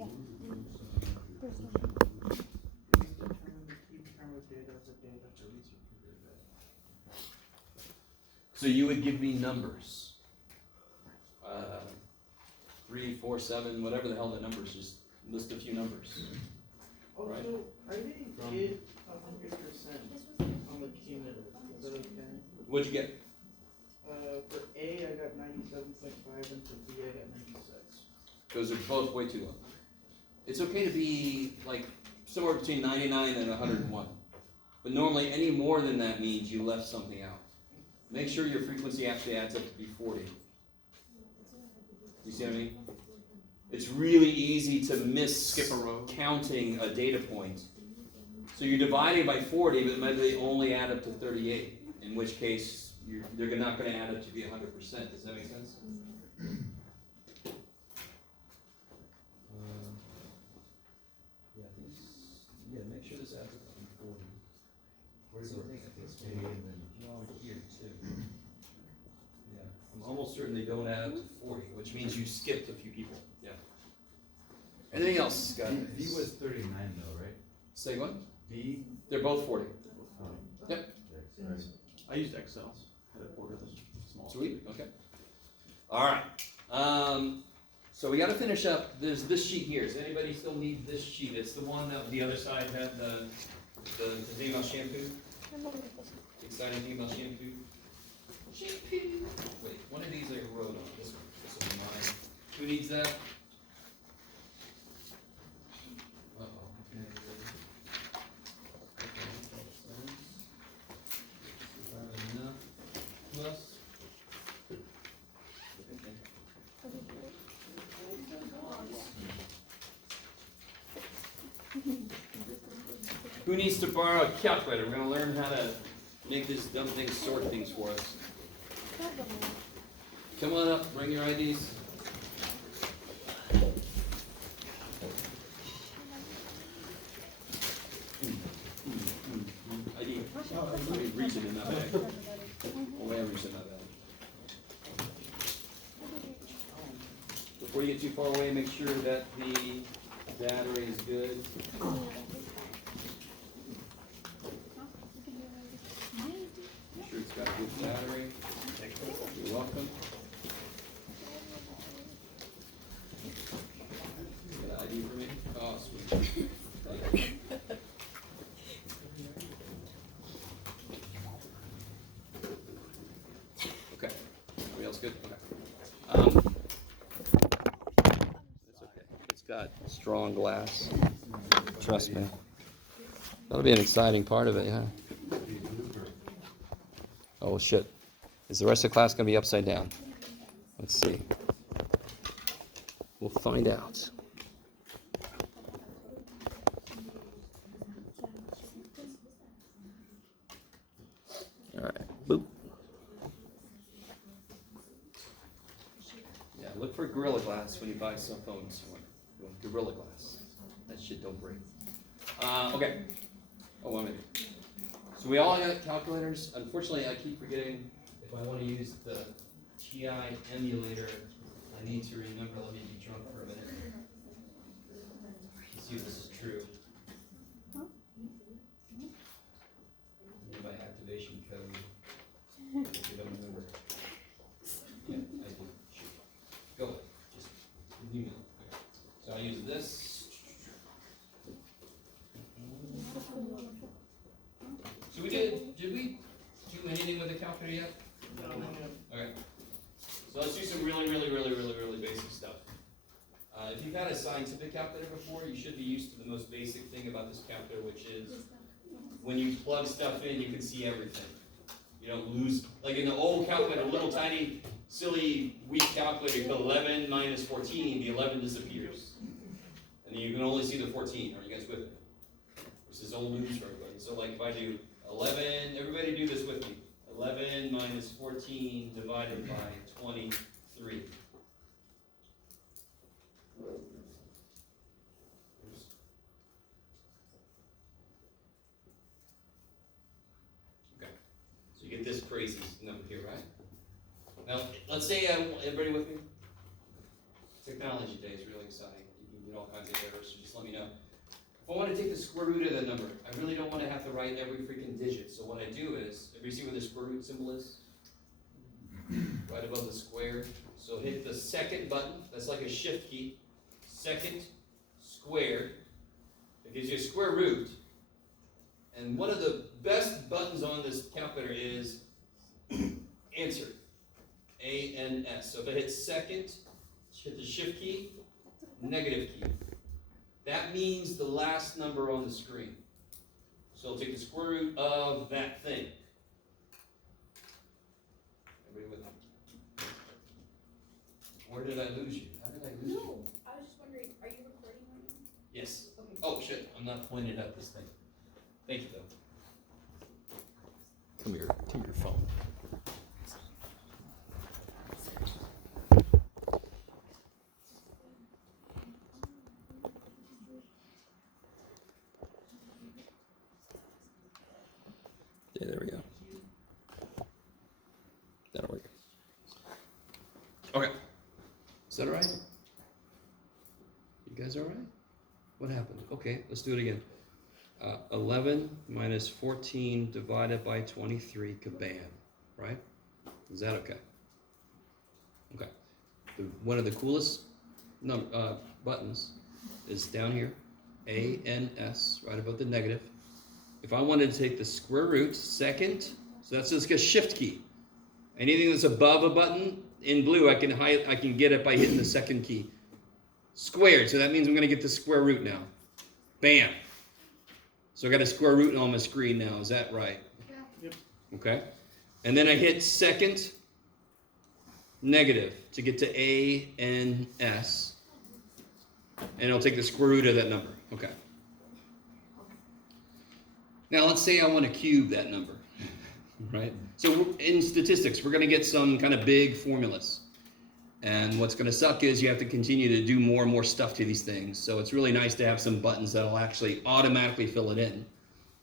Yeah. So you would give me numbers. 3, 4, 7, whatever the hell the numbers, just list a few numbers. Also, Right. I didn't get 100% on the cumulative. Is that okay? What'd you get? For A, I got 97.5, and for B, I got 96. Those are both way too low. It's okay to be like somewhere between 99 and 101. But normally any more than that means you left something out. Make sure your frequency actually adds up to be 40. You see what I mean? It's really easy to skip a row counting a data point. So you're dividing by 40, but maybe they only add up to 38, in which case they're not going to add up to be 100%. Does that make sense? Make sure this adds up to 40. Where's the thing? Here too. Yeah, I'm almost certain they don't add up to 40, which means you skipped a few people. Yeah. Anything else, Scott? B was 39 though, right? Say what? B? They're both 40. Oh. Yep. Right. I used Excel. Had to order this small. Sweet. Okay. All right. So we got to finish up. There's this sheet here. Does anybody still need this sheet? It's the one that the other side had the female shampoo. Exciting female shampoo. Shampoo. Wait, one of these I wrote on. This one. This one's mine. Who needs that? Uh-oh. Okay. Enough. Plus. Who needs to borrow a calculator? We're going to learn how to make this dumb thing sort things for us. Come on up, bring your IDs. ID. Let me reach it in that bag. Only I reach in that bag. Before you get too far away, make sure that the battery is good. Make sure it's got a good battery. You're welcome. Got an ID for me? Oh, sweet. Okay. Everybody else good? Okay. It's okay. It's got strong glass. Trust me. That'll be an exciting part of it, yeah. Oh shit. Is the rest of the class going to be upside down? Let's see. We'll find out. All right. Boop. Yeah, look for Gorilla Glass when you buy some phones. Gorilla Glass. That shit don't break. Okay. Oh, one minute. So we all got calculators. Unfortunately, I keep forgetting if I want to use the TI emulator, I need to remember, let me be drunk for a minute. Let's see if this is true. I need my activation code. If I don't remember. Yeah, I do. Shoot. Go. Just leave it. Okay. So I use this. So did we do anything with the calculator yet? No. Okay. So let's do some really basic stuff. If you've had a scientific calculator before, you should be used to the most basic thing about this calculator, which is when you plug stuff in, you can see everything. You don't lose, like in the old calculator, little tiny, silly, weak calculator, you put 11 minus 14, the 11 disappears. And then you can only see the 14. Are you guys with me? This is old news for everybody. So like if I do 11, everybody do this with me. 11 minus 14 divided by 23. Okay, so you get this crazy number here, right? Now, let's say, everybody with me? Technology day is really exciting. You can get all kinds of errors, so just let me know. If I want to take the square root of that number, I really don't want to have to write every freaking digit. So what I do is, everybody see where the square root symbol is? Right above the square. So hit the second button, that's like a shift key. Second, square. It gives you a square root. And one of the best buttons on this calculator is answer. ANS. So if I hit second, hit the shift key, negative key. That means the last number on the screen. So I'll take the square root of that thing. Everybody with me? Where did I lose you? How did I lose you? No, I was just wondering, are you recording right now? Yes. Okay. Oh shit, I'm not pointing at this thing. Thank you though. Come here phone. Yeah, there we go. That'll work. Okay. Is that all right? You guys all right? What happened? Okay, let's do it again. 11 minus 14 divided by 23, kabam, right? Is that okay? Okay. One of the coolest buttons is down here, ANS, right above the negative. If I wanted to take the square root, second, so that's just a shift key. Anything that's above a button in blue, I can get it by hitting the second key. Squared, so that means I'm going to get the square root now. Bam. So I got a square root on my screen now. Is that right? Yeah. Yep. Okay. And then I hit second, negative, to get to ANS. And I'll take the square root of that number. Okay. Now let's say I want to cube that number. Right? So in statistics, we're going to get some kind of big formulas. And what's going to suck is you have to continue to do more and more stuff to these things. So it's really nice to have some buttons that'll actually automatically fill it in.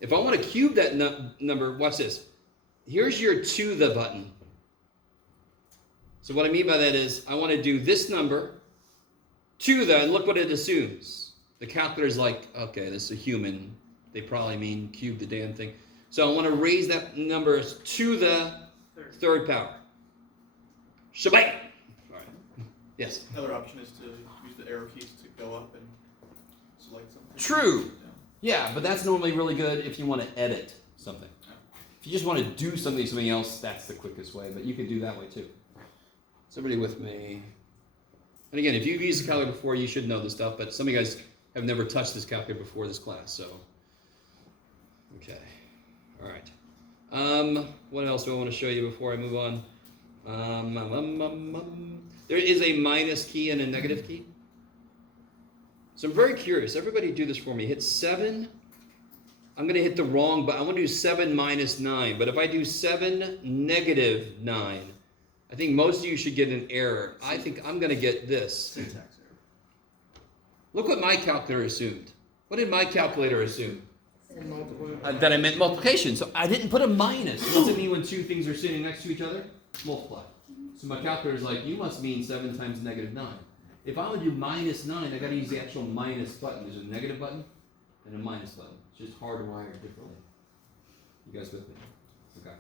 If I want to cube that number, watch this. Here's your to the button. So what I mean by that is I want to do this number to the, and look what it assumes. The calculator's like, okay, this is a human. They probably mean cube the damn thing. So I want to raise that number to the third power. Shabam! Yes. Another option is to use the arrow keys to go up and select something. True. Yeah, but that's normally really good if you want to edit something. If you just want to do something else, that's the quickest way, but you can do that way too. Is everybody with me? And again, if you've used the calculator before, you should know this stuff, but some of you guys have never touched this calculator before this class, so. Okay. All right. What else do I want to show you before I move on? There is a minus key and a negative key. So I'm very curious. Everybody do this for me. Hit 7. I'm going to hit the wrong, but I want to do 7 minus 9. But if I do 7 negative 9, I think most of you should get an error. I think I'm going to get this. Syntax error. Look what my calculator assumed. What did my calculator assume? Multiple. That I meant multiplication. So I didn't put a minus. What does it mean when two things are sitting next to each other? Multiply. So my calculator is like, you must mean 7 times negative 9. If I would do minus 9, I got to use the actual minus button. There's a negative button and a minus button. It's just hardwired differently. You guys with me? Okay.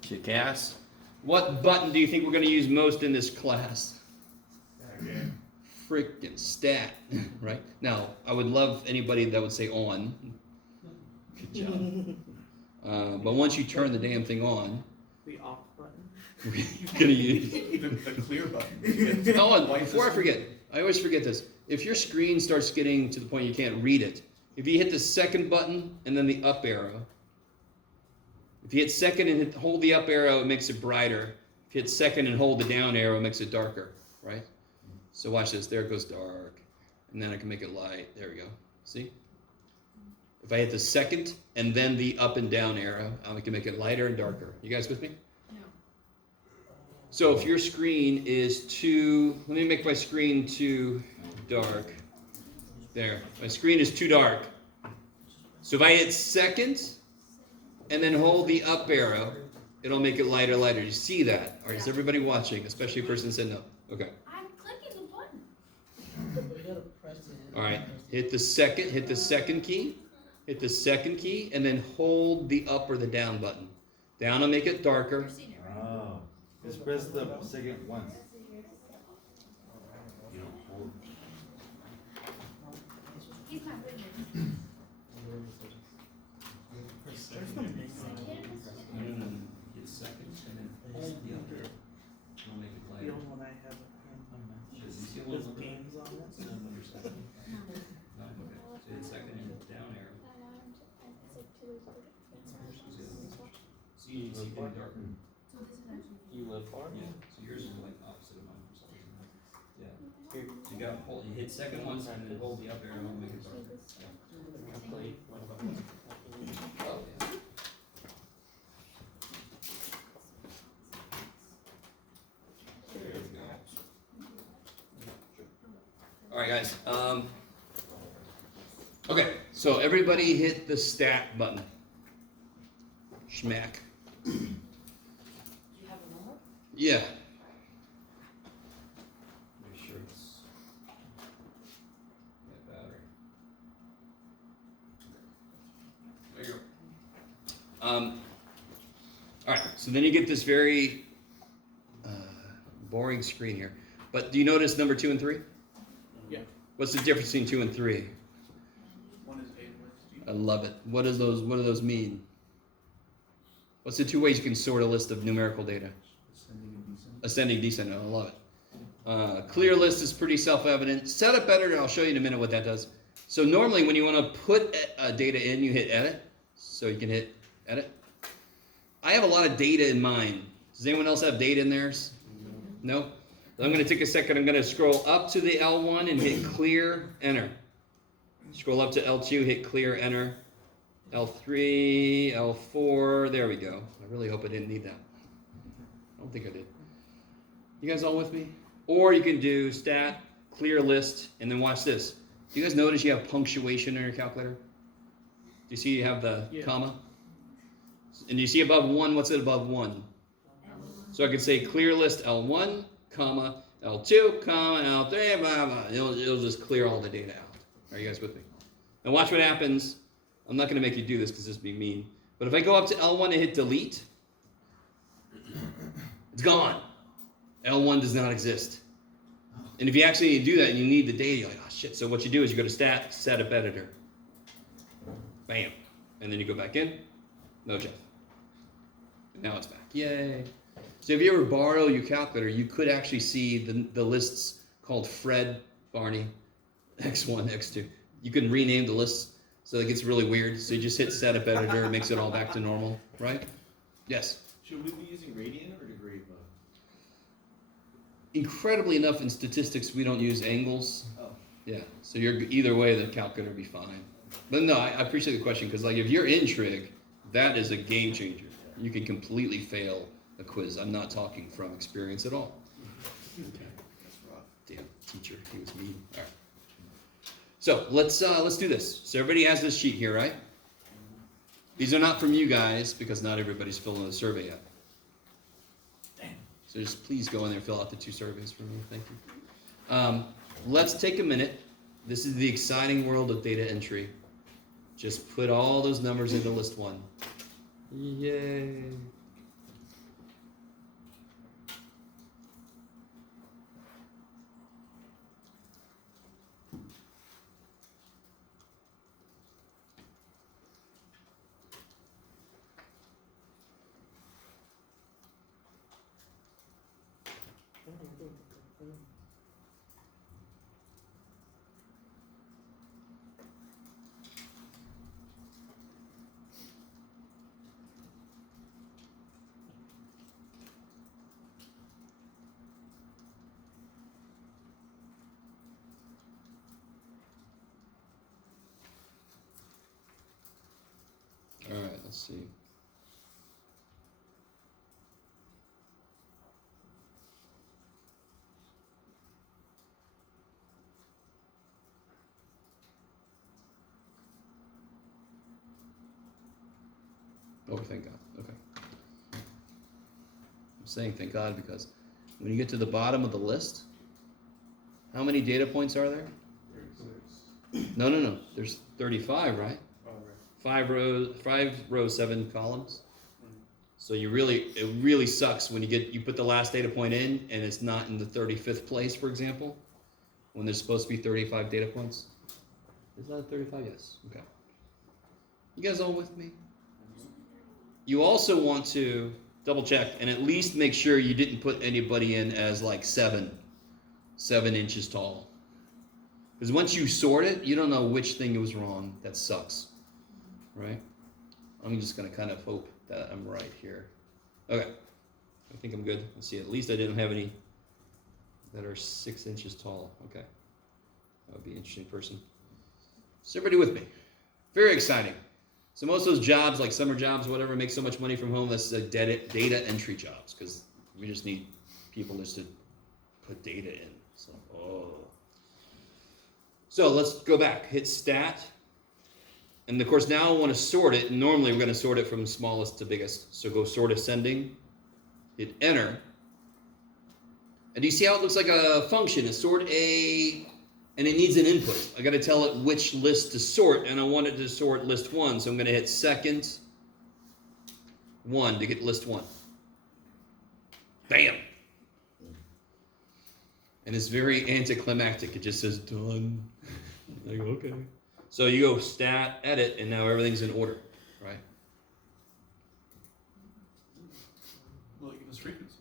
Kick ass. What button do you think we're going to use most in this class? Freaking stat, right? Now, I would love anybody that would say on. Good job. But once you turn the damn thing on, The off button. we're going to use... The clear button. Oh, and before I forget, I always forget this. If your screen starts getting to the point you can't read it, if you hit the second button and then the up arrow, if you hit second and hold the up arrow, it makes it brighter. If you hit second and hold the down arrow, it makes it darker, right? So watch this. There it goes dark. And then I can make it light. There we go. See? If I hit the second and then the up and down arrow, I can make it lighter and darker. You guys with me? No. So if your screen is too, let me make my screen too dark. There, my screen is too dark. So if I hit second and then hold the up arrow, it'll make it lighter, lighter. You see that? Or is everybody watching, especially a person that said no? Okay. I'm clicking the button. You gotta press All right, hit the second key, and then hold the up or the down button. Down will make it darker. Oh. Just press the second once. You don't hold. He's not with me. Hit second and then hold the up there. It'll make it The lighter. only one I have Does you see a has little bit? games on it. No, okay. So hit second and down arrow. See, you see getting darker? So this is actually. You live far? Yeah, so yours is like opposite of mine for some reason. Yeah. So you gotta hold, you hit second once and then hold the up arrow and make it darker. I played one of them. Oh, yeah. There we go. All right, guys. Okay, so everybody hit the stat button. Schmack. Do you have a number? Yeah. Make sure it's that battery. There you go. All right, so then you get this very boring screen here. But do you notice number 2 and 3? Yeah. What's the difference between 2 and 3? One is A and one is D. I love it. What do those mean? What's the 2 ways you can sort a list of numerical data? Ascending, descending. I love it. Clear list is pretty self-evident. Setup editor, I'll show you in a minute what that does. So normally when you want to put data in, you hit edit. So you can hit edit. I have a lot of data in mine. Does anyone else have data in theirs? No? I'm going to take a second. I'm going to scroll up to the L1 and hit clear, enter. Scroll up to L2, hit clear, enter. L3, L4, there we go. I really hope I didn't need that. I don't think I did. You guys all with me? Or you can do stat, clear list, and then watch this. Do you guys notice you have punctuation in your calculator? Do you see you have the comma? And you see above 1, what's it above 1? So I could say clear list L1, comma, L2, comma, L3, blah, blah. It'll just clear all the data out. Are you guys with me? Now watch what happens. I'm not going to make you do this because this would be mean. But if I go up to L1 and hit delete, it's gone. L1 does not exist. And if you actually do that and you need the data, you're like, oh shit. So what you do is you go to stat, setup editor. Bam. And then you go back in. No Jeff. And now it's back. Yay. So if you ever borrow your calculator, you could actually see the lists called Fred, Barney, X1, X2. You can rename the lists so it gets really weird. So you just hit setup editor, it makes it all back to normal, right? Yes? Should we be using radian or degree? Incredibly enough, in statistics, we don't use angles. Oh. Yeah, so you're either way, the calculator will be fine. But no, I appreciate the question because like if you're in trig, that is a game changer. You can completely fail a quiz. I'm not talking from experience at all. Okay. That's rough. Damn teacher, he was mean. All right. So let's do this. So everybody has this sheet here, right? These are not from you guys because not everybody's filled in the survey yet. So just please go in there and fill out the 2 surveys for me. Thank you. Let's take a minute. This is the exciting world of data entry. Just put all those numbers into list 1. Yay. All right, let's see. Oh, thank God. Okay. I'm saying thank God because when you get to the bottom of the list, how many data points are there? 36. No. There's 35, right? Oh, right. 5 rows, 7 columns. So it really sucks when you put the last data point in and it's not in the 35th place, for example, when there's supposed to be 35 data points. Is that 35? Yes. Okay. You guys all with me? You also want to double check and at least make sure you didn't put anybody in as like 7 inches tall. Because once you sort it, you don't know which thing was wrong. That sucks, right? I'm just going to kind of hope that I'm right here. Okay, I think I'm good. Let's see, at least I didn't have any that are 6 inches tall. Okay, that would be an interesting person. Is everybody with me? Very exciting. So most of those jobs, like summer jobs, whatever, make so much money from home. That's data entry jobs, because we just need people just to put data in. So let's go back. Hit stat. And of course now I want to sort it. And normally we're going to sort it from smallest to biggest. So go sort ascending. Hit enter. And do you see how it looks like a function? It's sort A, and it needs an input. I got to tell it which list to sort, and I want it to sort list 1. So I'm going to hit second 1 to get list 1. Bam. And it's very anticlimactic. It just says done. I go, okay. So you go stat, edit, and now everything's in order, right? Will it give us frequencies?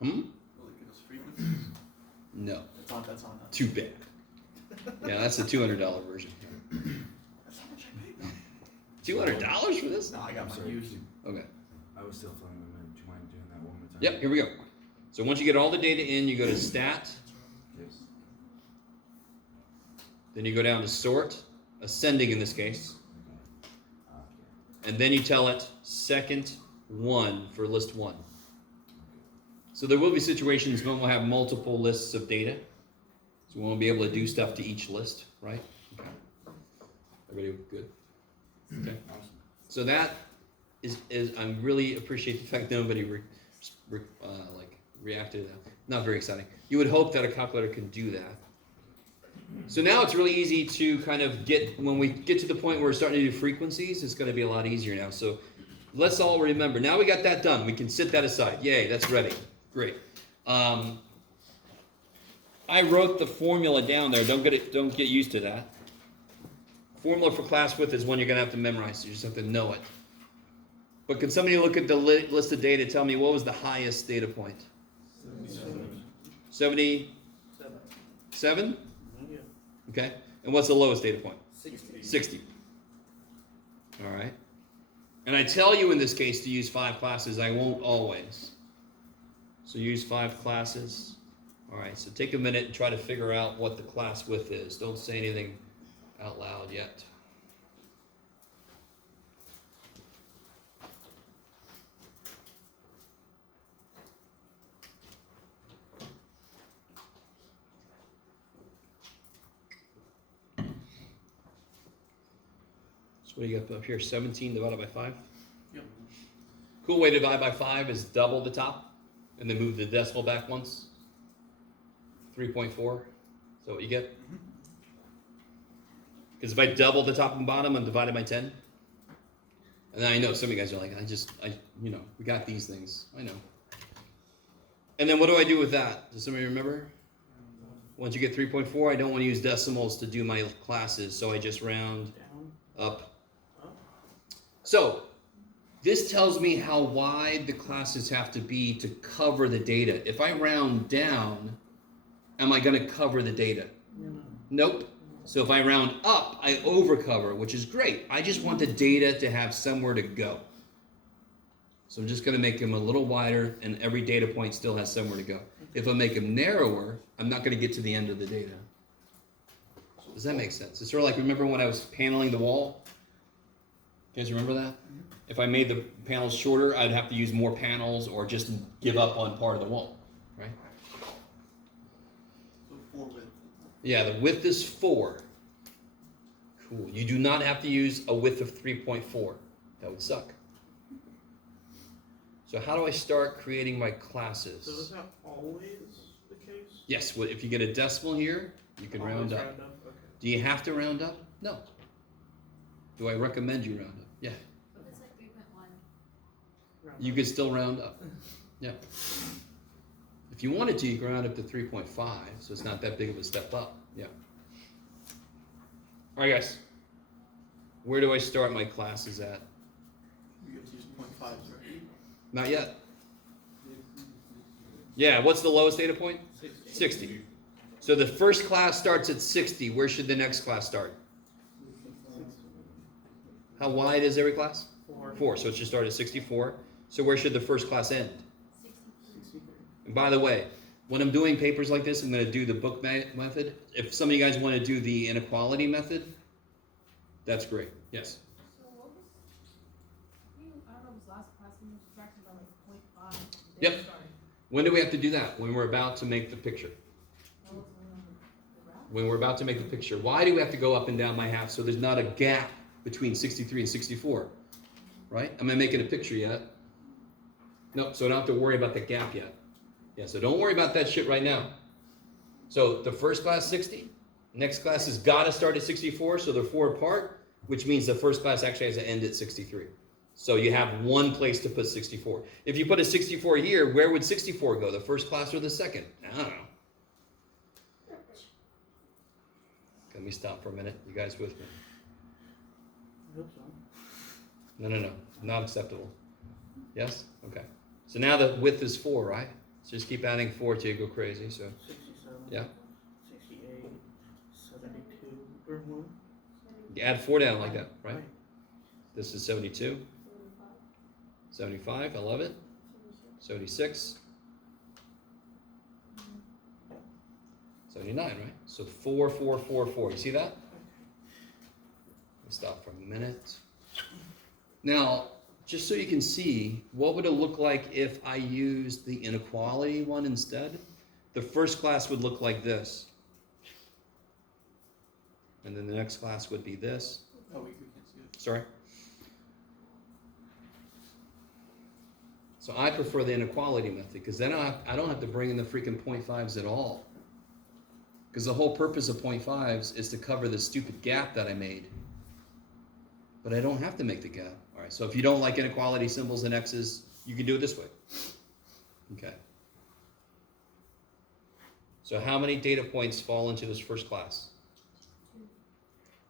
Hmm? Will it give us frequencies? No. That's on us. Too bad. Yeah, that's the $200 version. That's how much I paid. $200 for this? No, I got my Sorry. used. Okay. I was still filling them in. Do you mind doing that one more time? Yep, here we go. So once you get all the data in, you go to stat, Yes. then you go down to sort, ascending in this case, Okay. and then you tell it second 1 for list 1. So there will be situations when we'll have multiple lists of data. So we won't be able to do stuff to each list, right? Okay. Everybody good? Okay. Awesome. So that is I really appreciate the fact that nobody reacted to that. Not very exciting. You would hope that a calculator can do that. So now it's really easy to kind of when we get to the point where we're starting to do frequencies, it's going to be a lot easier now. So let's all remember. Now we got that done. We can set that aside. Yay, that's ready. Great. I wrote the formula down there. Don't get used to that. Formula for class width is one you're going to have to memorize. You just have to know it. But can somebody look at the list of data and tell me what was the highest data point? 77? Yeah. Okay. And what's the lowest data point? 60. 60. All right. And I tell you in this case to use 5 classes. I won't always. So use 5 classes. All right. So take a minute and try to figure out what the class width is. Don't say anything out loud yet. What do you got up here? 17 divided by 5? Yep. Cool way to divide by 5 is double the top and then move the decimal back once. 3.4. Is that what you get? Because if I double the top and bottom, I'm divided by 10. And then I know some of you guys are like, we got these things. I know. And then what do I do with that? Does somebody remember? Once you get 3.4, I don't want to use decimals to do my classes, so I just round up. So, this tells me how wide the classes have to be to cover the data. If I round down, am I going to cover the data? Nope. So if I round up, I overcover, which is great. I just want the data to have somewhere to go. So I'm just going to make them a little wider, and every data point still has somewhere to go. If I make them narrower, I'm not going to get to the end of the data. Does that make sense? It's sort of like, remember when I was paneling the wall? You guys remember that? If I made the panels shorter, I'd have to use more panels or just give up on part of the wall, right? So 4 width. Yeah, the width is 4. Cool. You do not have to use a width of 3.4. That would suck. So how do I start creating my classes? So is that always the case? Yes, if you get a decimal here, you can round up. Okay. Do you have to round up? No. Do I recommend you round up? Yeah. But it's like 3.1. You could still round up. Yeah. If you wanted to, you could round up to 3.5, so it's not that big of a step up. Yeah. All right, guys. Where do I start my classes at? You have to use 0.5s, right? Not yet. Yeah, what's the lowest data point? 60. So the first class starts at 60. Where should the next class start? How wide is every class? 4. So it should start at 64. So where should the first class end? 63. And by the way, when I'm doing papers like this, I'm going to do the book method. If some of you guys want to do the inequality method, that's great. Yes? So what was, I don't know, it was last class when you subtracted by like 0.5. Yep. Sorry. When do we have to do that? When we're about to make the picture. That was only on the graph. When we're about to make the picture. Why do we have to go up and down my half so there's not a gap between 63 and 64? Right? Am I making a picture yet? No, so I don't have to worry about the gap yet. Yeah, so don't worry about that shit right now. So the first class 60, next class has got to start at 64, so they're 4 apart, which means the first class actually has to end at 63. So you have one place to put 64. If you put a 64 here, where would 64 go? The first class or the second? I don't know. Let me stop for a minute. You guys with me? I hope so. No. Not acceptable. Yes? Okay. So now the width is 4, right? So just keep adding 4 till you go crazy. So 67. yeah. 68. 72. Or 1. You add 4 down like that, right? This is 72. 75. I love it. 76. 79, right? So 4, 4, 4, 4. You see that? Let's stop for a minute. Now, just so you can see, what would it look like if I used the inequality one instead? The first class would look like this. And then the next class would be this. Oh, we can't see it. Sorry? So I prefer the inequality method because then I don't have to bring in the freaking 0.5s at all. Because the whole purpose of 0.5s is to cover the stupid gap that I made. But I don't have to make the gap. All right, so if you don't like inequality symbols and x's, you can do it this way. Okay. So how many data points fall into this first class?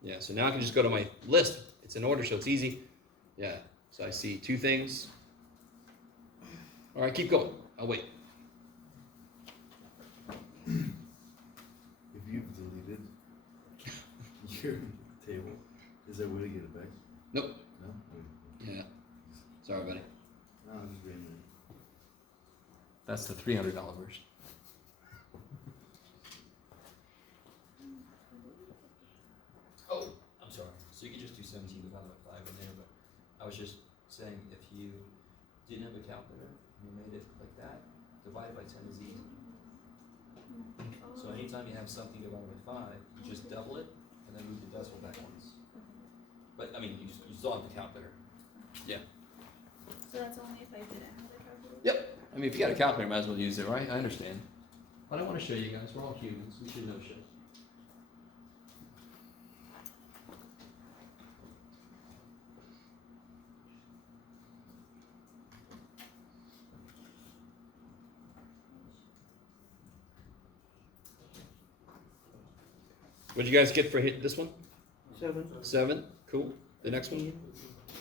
Yeah, so now I can just go to my list. It's in order, so it's easy. Yeah, so I see 2 things. All right, keep going. I'll wait. If you've deleted your table, is there a way to get it back? Nope. No? Yeah. Sorry, buddy. No, I'm just reading it. That's the $300 version. Oh, I'm sorry. So you could just do 17 divided by 5 in there, but I was just saying if you didn't have a calculator and you made it like that, divided by 10 is easy. So anytime you have something divided by 5, you just double it and then move the decimal back once. But I mean, you still have the calculator. Yeah. So that's only if I didn't have the calculator? Yep. I mean, if you got a calculator, might as well use it, right? I understand. But I want to show you guys. We're all humans. We should know shit. What'd you guys get for this one? 7. 7. Cool. The next one?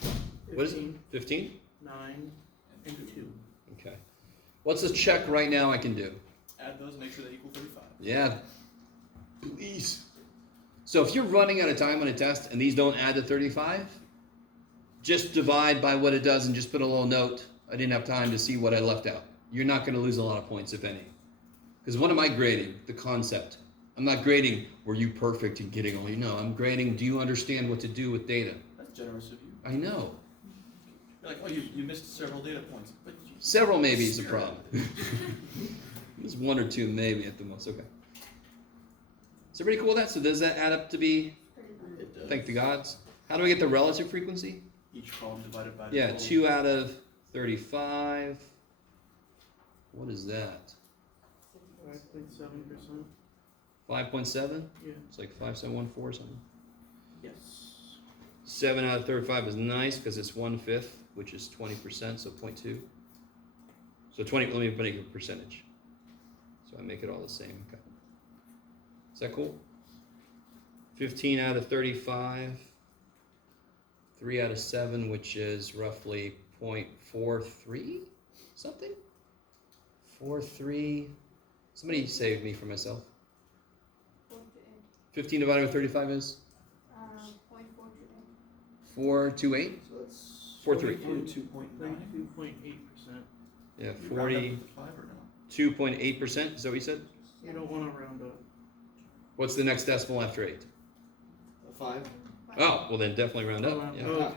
15. What is it? 15? 9. And 2. Okay. What's a check right now I can do? Add those, make sure they equal 35. Yeah. Please. So if you're running out of time on a test and these don't add to 35, just divide by what it does and just put a little note. I didn't have time to see what I left out. You're not going to lose a lot of points, if any. Because what am I grading? The concept. I'm not grading, were you perfect in getting all you know. I'm grading, do you understand what to do with data? That's generous of you. I know. You're like, oh, you missed several data points. But you Several maybe is the problem. There's 1 or 2 maybe at the most. Okay. Is everybody cool with that? So does that add up to be, it does. thank the gods? How do I get the relative frequency? Each column divided by the Yeah, total. 2 out of 35. What is that? 5.7%. 5.7? Yeah. It's like 5714 or something. Yes. 7 out of 35 is nice because it's 1/5, which is 20%, so 0.2. So 20, let me make a percentage. So I make it all the same. Okay. Is that cool? 15 out of 35. 3 out of 7, which is roughly 0.43 something? 43. Somebody save me from myself. 15 divided by 35 is? 428? So that's 43. 42.9. 32.8%. Yeah, You round up to 5 or no? 42.8%. Is that what you said? You don't want to round up. What's the next decimal after 8? A 5? Oh, well then definitely round up. Yeah. Oh,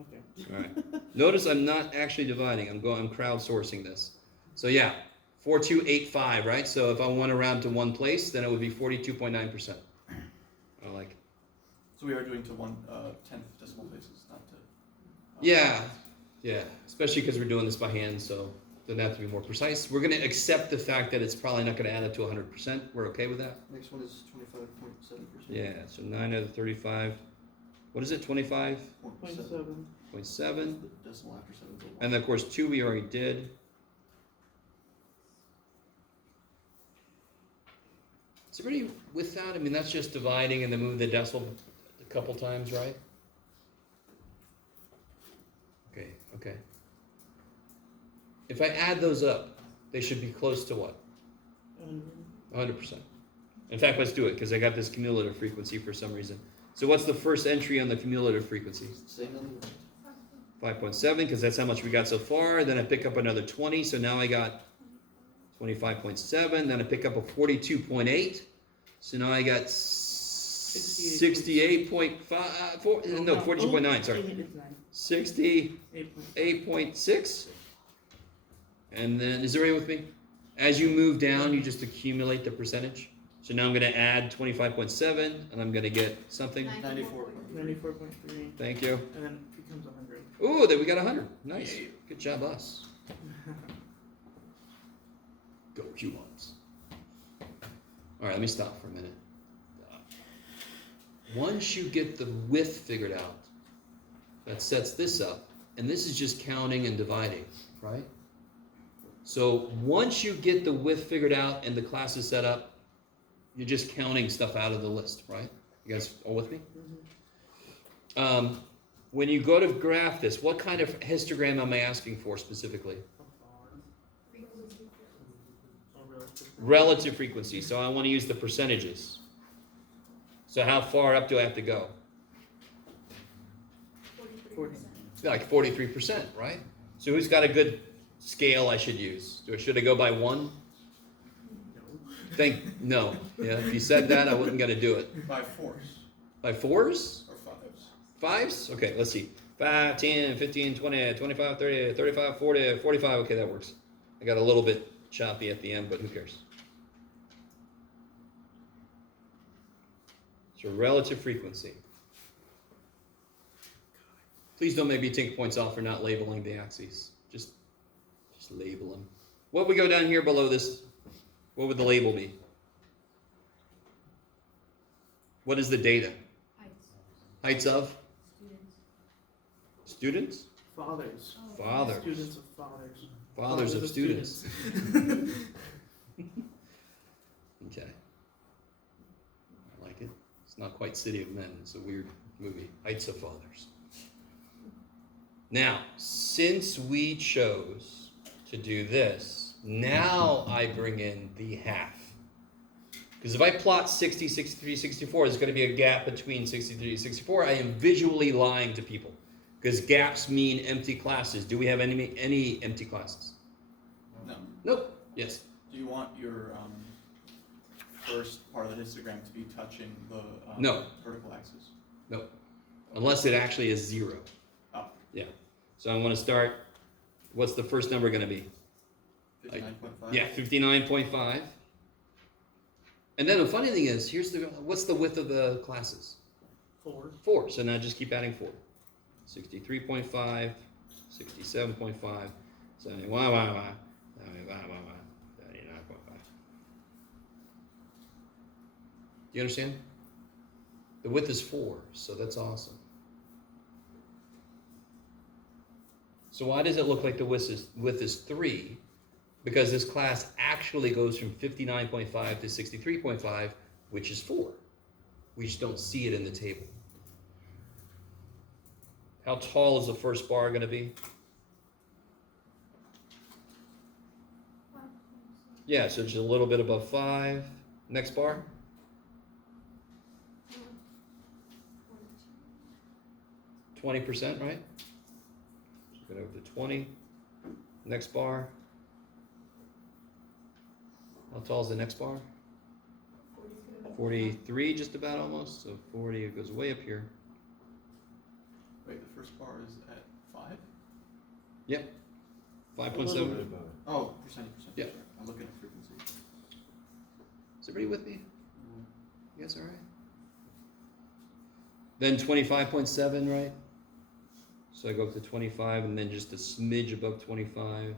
okay. All right. Notice I'm not actually dividing. I'm crowdsourcing this. So yeah, 4285, right? So if I want to round to one place, then it would be 42.9%. I like it. So we are doing to 1/10 decimal places, not to. Yeah, yeah. Especially because we're doing this by hand, so it doesn't have to be more precise. We're going to accept the fact that it's probably not going to add up to 100%. We're okay with that? Next one is 25.7%. Yeah. So 9 out of 35. What is it? 25.7. 0.7. The decimal after 7 is a 1. And then, of course, 2 we already did. Is everybody with that? I mean, that's just dividing and then move the decimal a couple times, right? Okay. If I add those up, they should be close to what? 100%. In fact, let's do it, because I got this cumulative frequency for some reason. So what's the first entry on the cumulative frequency? Same on the right. 5.7, because that's how much we got so far. Then I pick up another 20, so now I got 25.7. Then I pick up a 42.8. So now I got 68.5, no, 42.9, sorry. 68.6. And then, is everybody with me? As you move down, you just accumulate the percentage. So now I'm going to add 25.7, and I'm going to get something. 94. 94.3. Thank you. And then it becomes 100. Ooh, then we got 100. Nice. Good job, us. Go Q1s. All right, let me stop for a minute. Once you get the width figured out, that sets this up, and this is just counting and dividing, right? So once you get the width figured out and the class is set up, you're just counting stuff out of the list, right? You guys all with me? When you go to graph this, what kind of histogram am I asking for specifically? Relative frequency. So I want to use the percentages. So how far up do I have to go? 40. Like 43%, right? So who's got a good scale I should use? Should I go by 1? No. Yeah, if you said that, I wasn't going to do it. By 4s. By 4s? Or 5s. 5s? Okay, let's see. 5, 10, 15, 20, 25, 30, 35, 40, 45. Okay, that works. I got a little bit choppy at the end, but who cares? So relative frequency. Please don't make me take points off for not labeling the axes. Just label them. What would go down here below this? What would the label be? What is the data? Heights of? Students? Fathers. Fathers. Students of fathers. Fathers of students. Okay. I like it. It's not quite City of Men. It's a weird movie. Heights of Fathers. Now, since we chose to do this, now I bring in the half. Because if I plot 60, 63, 64, there's going to be a gap between 63 and 64. I am visually lying to people. Because gaps mean empty classes. Do we have any empty classes? No. Nope. Yes. Do you want your first part of the histogram to be touching the No. vertical axis? Nope. Unless it actually is 0. Oh. Yeah. So I want to start, what's the first number going to be? 59.5? Yeah, 59.5. And then the funny thing is, what's the width of the classes? 4. 4. So now just keep adding 4. 63.5, 67.5, 71, 79.5. you understand? The width is 4, so that's awesome. So why does it look like the width is 3? Because this class actually goes from 59.5 to 63.5, which is 4. We just don't see it in the table. How tall is the first bar going to be? Yeah, so just a little bit above 5. Next bar? 20%, right? Go over to 20. Next bar. How tall is the next bar? 43, just about almost. So 40, it goes way up here. Wait, the first bar is at 5? Yep. A 5.7. little bit above it. Oh, percent. Yeah. Sorry. I'm looking at frequency. Is everybody with me? You guys all right? Then 25.7, right? So I go up to 25 and then just a smidge above 25.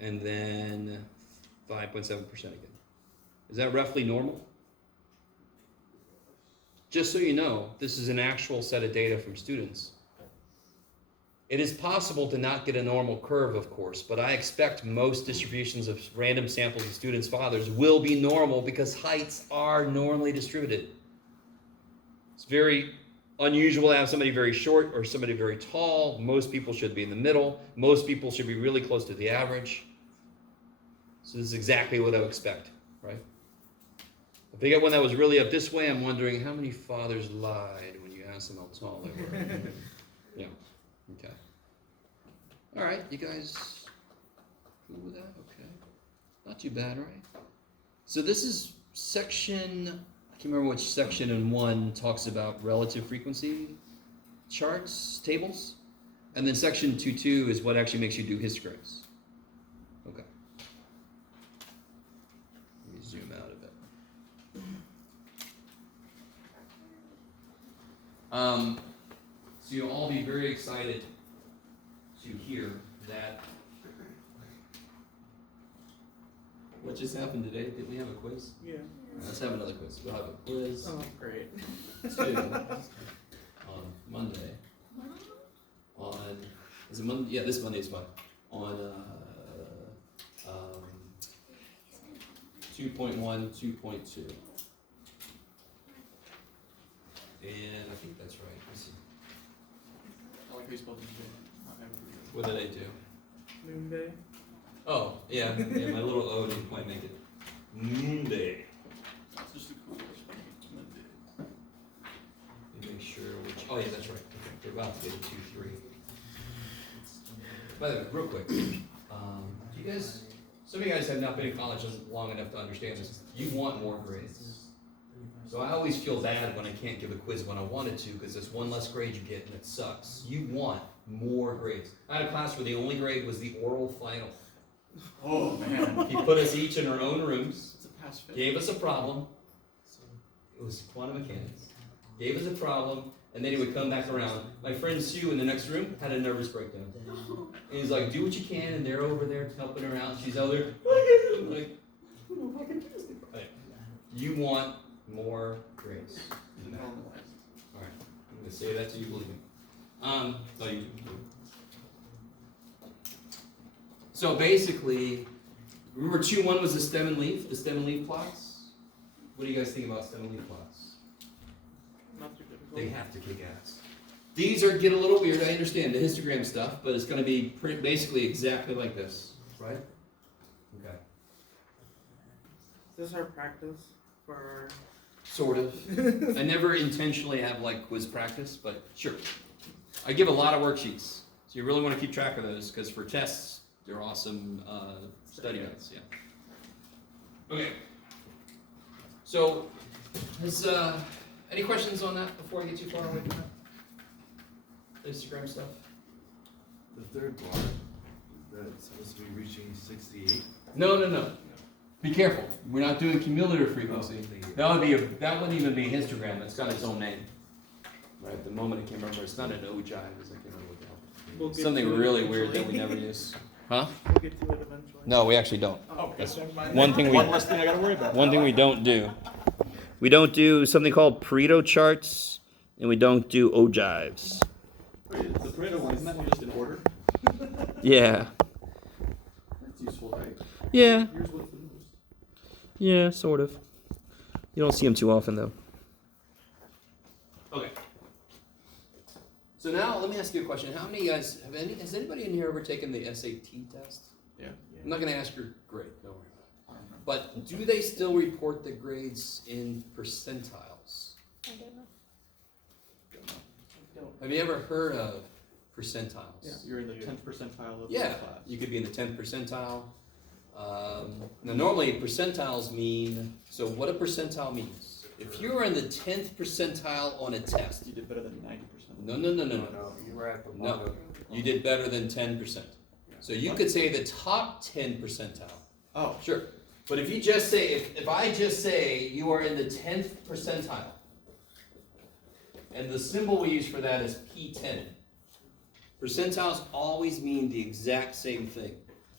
And then 5.7% again. Is that roughly normal? Just so you know, this is an actual set of data from students. It is possible to not get a normal curve, of course, but I expect most distributions of random samples of students' fathers will be normal because heights are normally distributed. It's very unusual to have somebody very short or somebody very tall. Most people should be in the middle. Most people should be really close to the average. So this is exactly what I would expect, right? If I get one that was really up this way, I'm wondering how many fathers lied when you asked them how tall they were. Yeah, okay. All right, you guys cool with that? Okay. Not too bad, right? So this is section, I can't remember which section in 1 talks about relative frequency charts, tables. And then section 2.2 is what actually makes you do histograms. Okay. Let me zoom out a bit. So you'll all be very excited to hear that. What just happened today? Did we have a quiz? Yeah. Let's have another quiz. We'll have a quiz Oh, great. 2 on Monday. Is it Monday? Yeah, this Monday is fine. On 2.1, 2.2. And I think that's right. Let's see. I like how you spelled it. Not every. What did I do? Noonday. Oh, yeah, my little O didn't quite make it. Monday. That's just a cool spelling. Let me make sure which. Oh, yeah, that's right. Okay, we're about to get a 2-3. By the way, real quick, do you guys? Some of you guys have not been in college long enough to understand this. You want more grades. So I always feel bad when I can't give a quiz when I wanted to, because there's one less grade you get and it sucks. You want more grades. I had a class where the only grade was the oral final. Oh man. He put us each in our own rooms, It's a pass fail. gave us a problem. It was quantum mechanics. Gave us a problem, and then he would come back around. My friend Sue in the next room had a nervous breakdown. And he's like, do what you can, and they're over there helping her out. She's out there, I'm like, I don't know if I can do this. Okay. You want more grades. Normalized. All right, I'm going to say that to you, believe me. No, you do. So basically, remember 2.1 was the stem and leaf plots? What do you guys think about stem and leaf plots? Not too difficult. They have to kick ass. These get a little weird, I understand the histogram stuff, but it's going to be basically exactly like this, right? Okay. Is this our practice for? Sort of. I never intentionally have like quiz practice, but sure. I give a lot of worksheets, so you really want to keep track of those, because for tests, they're awesome study guides, yeah. Okay. So, any questions on that before I get too far away from that? Instagram stuff? The third bar, that's supposed to be reaching 68. No. Be careful. We're not doing cumulative frequency. That wouldn't even be a histogram. It's got its own name. Right at the moment, I can't remember. It's not an ogive. I can't remember what the hell. We'll get Something to it really weird that we eventually. never use. Huh? We'll get to it eventually. No, we actually don't. Oh, That's never mind. one thing we One less thing I gotta worry about. one thing we don't do. We don't do something called Pareto charts, and we don't do ogives. Wait, the Pareto one, isn't that one just in order? Yeah. That's useful, right? Yeah. Here's what's the most. Yeah, sort of. You don't see them too often, though. Okay. So now let me ask you a question. How many of you guys has anybody in here ever taken the SAT test? Yeah. I'm not going to ask your grade. Don't worry about it. But do they still report the grades in percentiles? I don't know. Have you ever heard of percentiles? Yeah, you're in the 10th percentile of Yeah, the class. you could be in the 10th percentile. Now, normally percentiles mean, so what a percentile means. If you're in the 10th percentile on a test, You did better than 90%. no. No, you were at the No. bottom. You did better than 10%. So you could say the top 10 percentile. Oh, Sure. But if you just say, if I just say you are in the 10th percentile, and the symbol we use for that is P10, percentiles always mean the exact same thing.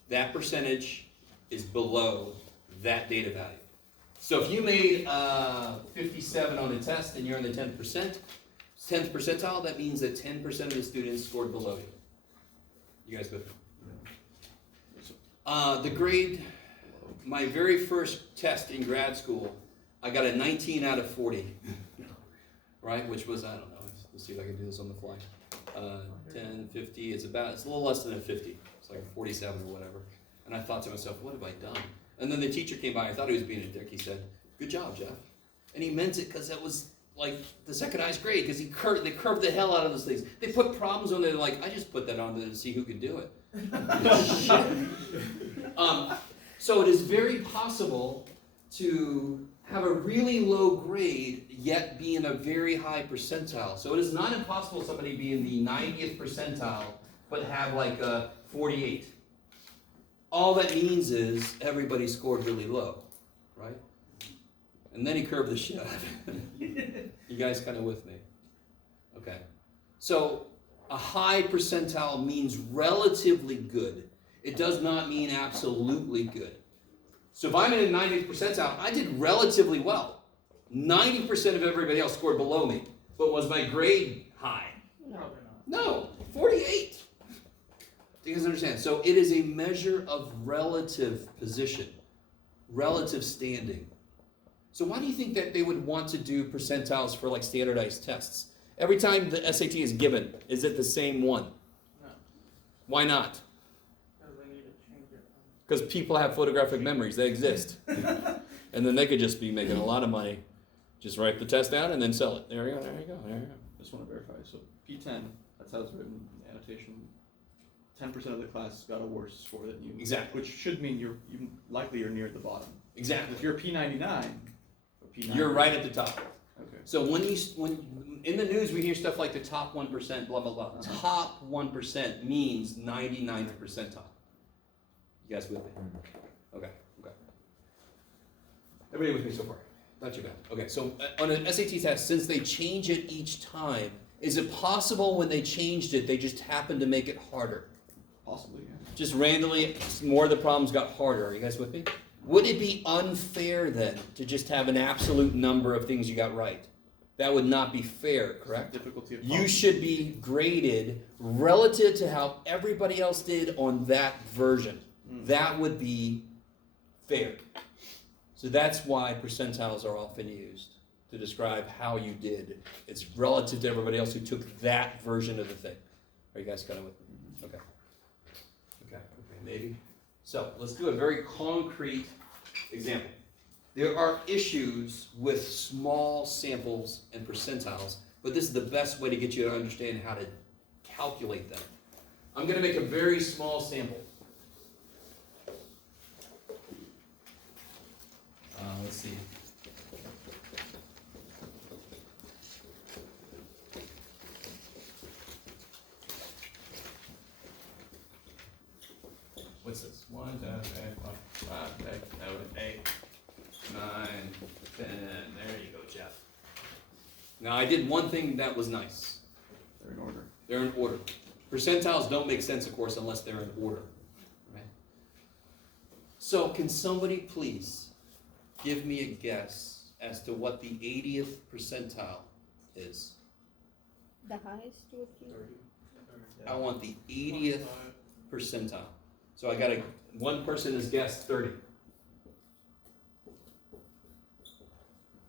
That percentage is below that data value. So if you made 57 on a test and you're in the 10th percentile, that means that 10% of the students scored below you. You guys with me? The grade, my very first test in grad school, I got a 19 out of 40, right? Which was, I don't know, let's see if I can do this on the fly. 10, 50, it's a little less than a 50. It's like a 47 or whatever. And I thought to myself, what have I done? And then the teacher came by, I thought he was being a dick. He said, good job, Jeff. And he meant it because that was like the second highest grade, because they curved the hell out of those things. They put problems on there, like, I just put that on there to see who could do it. So it is very possible to have a really low grade, yet be in a very high percentile. So it is not impossible somebody be in the 90th percentile, but have like a 48. All that means is everybody scored really low, right? And then he curved the shit out of it. You guys kind of with me? Okay. So a high percentile means relatively good. It does not mean absolutely good. So if I'm in the 90th percentile, I did relatively well. 90% of everybody else scored below me. But was my grade high? No, 48. Do you guys understand? So it is a measure of relative position, relative standing. So why do you think that they would want to do percentiles for like standardized tests? Every time the SAT is given, is it the same one? No. Why not? Because I need to change it. Because people have photographic memories, they exist. And then they could just be making a lot of money. Just write the test down and then sell it. There you go, there you go, there you go. just want to verify. So P10, that's how it's written in the annotation. 10% of the class got a worse score than you. Exactly. Which should mean you're likely you're near the bottom. Exactly. If you're P99, or P90, You're right at the top. Okay. So when in the news we hear stuff like the top 1%, blah, blah, blah. Top 1% means 99th percentile. You guys with me? Okay. Everybody with me so far? Not too bad. Okay, so on an SAT test, since they change it each time, is it possible when they changed it, they just happened to make it harder? Possibly, yeah. Just randomly, more of the problems got harder. Are you guys with me? Would it be unfair then to just have an absolute number of things you got right? That would not be fair, correct? Difficulty of You should be graded relative to how everybody else did on that version. That would be fair. So that's why percentiles are often used to describe how you did. It's relative to everybody else who took that version of the thing. Are you guys kind of with me? Okay, maybe. So let's do a very concrete example. There are issues with small samples and percentiles, but this is the best way to get you to understand how to calculate them. I'm going to make a very small sample. Let's see. What's this? 1, 2, 3, 4, 5, 6, 7, 8, 9, 10. There you go, Jeff. Now I did one thing that was nice. They're in order. They're in order. Percentiles don't make sense, of course, unless they're in order. Right? So can somebody please give me a guess as to what the 80th percentile is. The highest would be. I want the 80th percentile. So I got one person has guessed 30.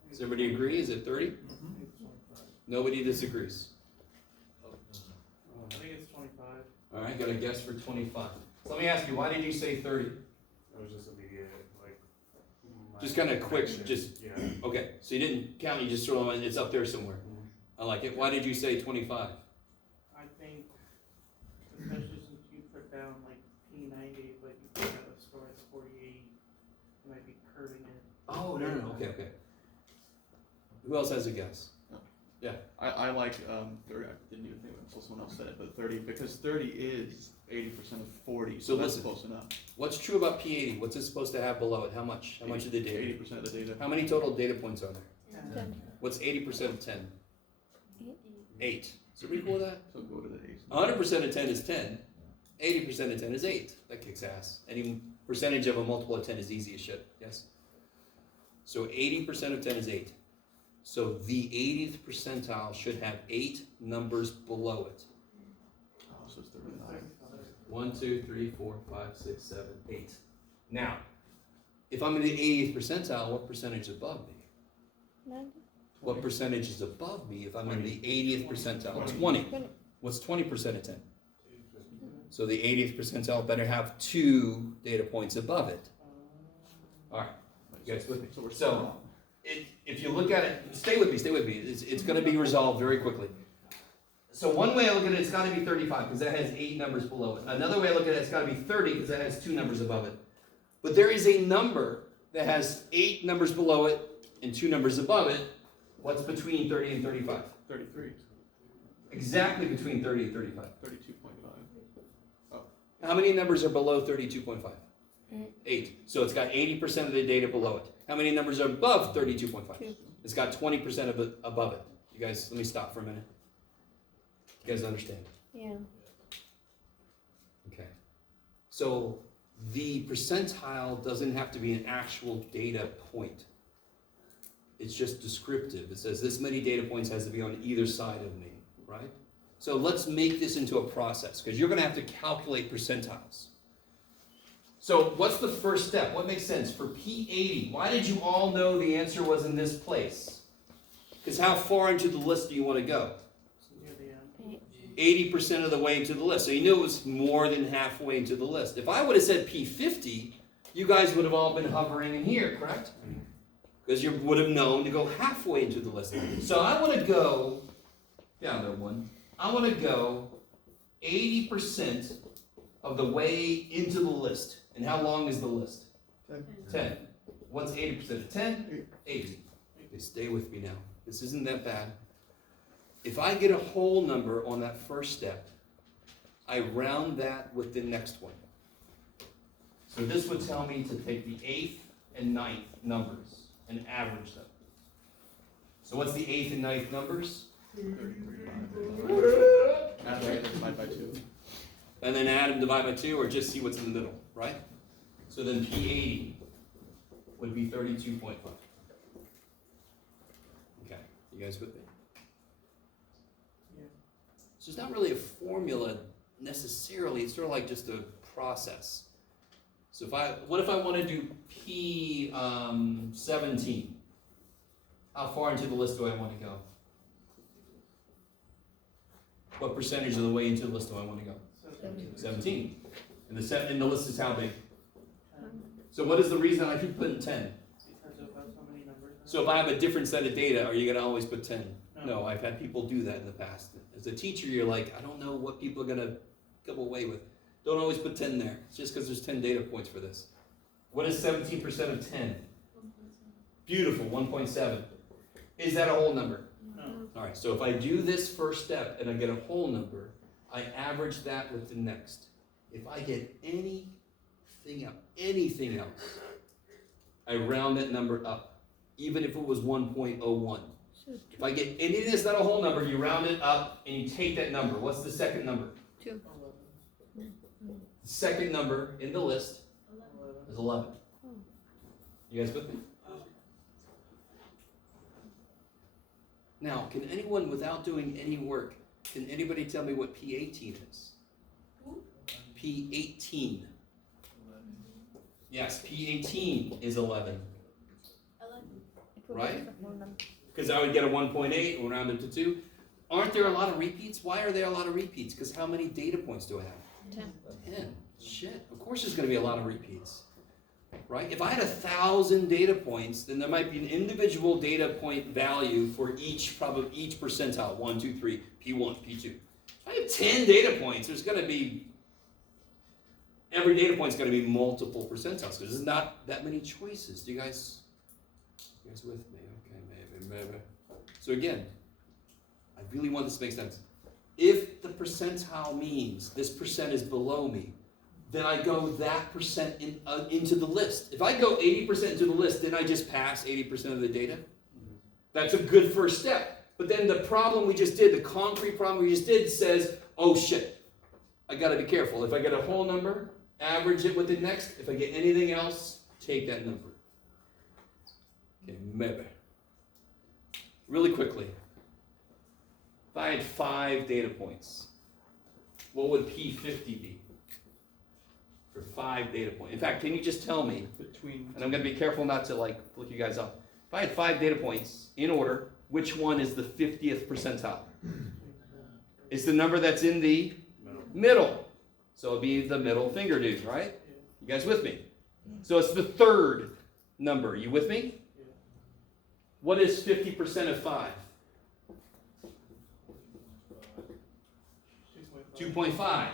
Does everybody agree? Is it 30? Nobody disagrees. I think it's 25. All right, got a guess for 25. So let me ask you, why did you say 30? It was just immediate, like. Just kind of quick, just, Yeah. okay, so you didn't count, you just sort of, it's up there somewhere. I like it. Why did you say 25? I think, especially since you put down like P90, but you put out a score as 48, you might be curving it. Oh, no, okay. Who else has a guess? I like 30. I didn't even think until someone else said it, but 30 because 30 is 80% of 40, so that's listen. close enough. What's true about P80? What's it supposed to have below it? How much? How much of the data? 80% of the data. How many total data points are there? 10. What's 80% of 10? 8. Is everybody cool with that? So go to the 8. 100% of 10 is 10. 80% of 10 is 8. That kicks ass. Any percentage of a multiple of 10 is easy as shit. Yes? So 80% of 10 is 8. So the 80th percentile should have 8 numbers below it. Oh, so it's 39. 1, 2, 3, 4, 5, 6, 7, 8. Now, if I'm in the 80th percentile, what percentage is above me? 90. What percentage is above me if I'm in the 80th percentile? 20. What's 20% of 10? So the 80th percentile better have 2 data points above it. All right, you guys with me? So we're So, if you look at it, stay with me. It's going to be resolved very quickly. So one way I look at it, it's got to be 35 because that has 8 numbers below it. Another way I look at it, it's got to be 30 because that has 2 numbers above it. But there is a number that has 8 numbers below it and 2 numbers above it. What's between 30 and 35? 33. Exactly between 30 and 35. 32.5. How many numbers are below 32.5? 8. So it's got 80% of the data below it. How many numbers are above 32.5? 2. It's got 20% of it above it. You guys, let me stop for a minute. You guys understand? Yeah. Okay. So the percentile doesn't have to be an actual data point. It's just descriptive. It says this many data points has to be on either side of me, right? So let's make this into a process because you're going to have to calculate percentiles. So what's the first step? What makes sense? For P80, why did you all know the answer was in this place? Because how far into the list do you want to go? Near the end. 80% of the way into the list. So you knew it was more than halfway into the list. If I would have said P50, you guys would have all been hovering in here, correct? Because you would have known to go halfway into the list. So I want to go, down there one, I want to go 80% of the way into the list. And how long is the list? 10. What's 80% of 10? 80. Okay, stay with me now. This isn't that bad. If I get a whole number on that first step, I round that with the next one. So this would tell me to take the 8th and 9th numbers and average them. So what's the 8th and 9th numbers? 30. Add that and divide by 2. And then add and divide by 2 or just see what's in the middle, right? So then P80 would be 32.5. Okay, you guys with me? Yeah. So it's not really a formula necessarily, it's sort of like just a process. So what if I want to do P17? How far into the list do I want to go? What percentage of the way into the list do I want to go? 17. And the list is how big? So what is the reason I keep putting 10? Because it has so many numbers. So if I have a different set of data, are you going to always put 10? No, I've had people do that in the past. As a teacher, you're like, I don't know what people are going to come away with. Don't always put 10 there. It's just because there's 10 data points for this. What is 17% of 10? Beautiful, 1.7. Is that a whole number? No. All right, so if I do this first step and I get a whole number, I average that with the next. If I get anything else, I round that number up, even if it was 1.01. If I get anything that's not a whole number, you round it up and you take that number. What's the second number? 2. The second number in the list is 11. You guys with me? Now, can anyone, without doing any work, can anybody tell me what P18 is? P18. Yes, P18 is 11. 11. It will Right? be the whole number. Because I would get a 1.8, we'll round it to 2. Aren't there a lot of repeats? Why are there a lot of repeats? Because how many data points do I have? 10. 10. Shit. Of course there's going to be a lot of repeats. Right? If I had 1,000 data points, then there might be an individual data point value for each percentile. 1, 2, 3, P1, P2. If I have 10 data points, there's going to be, every data point's going to be multiple percentiles because there's not that many choices. Do you guys with me? Okay, maybe. So again, I really want this to make sense. If the percentile means this percent is below me, then I go that percent into the list. If I go 80% into the list, then I just pass 80% of the data. That's a good first step. But then the problem we just did, the concrete problem we just did says, oh shit, I gotta be careful. If I get a whole number, average it with the next. If I get anything else, take that number. Okay, maybe. Really quickly. If I had 5 data points, what would P50 be? For 5 data points. In fact, can you just tell me, and I'm going to be careful not to like look you guys up. If I had 5 data points in order, which one is the 50th percentile? It's the number that's in the middle. So it'd be the middle finger dude, right? You guys with me? So it's the 3rd number. You with me? What is 50% of 5? 2.5.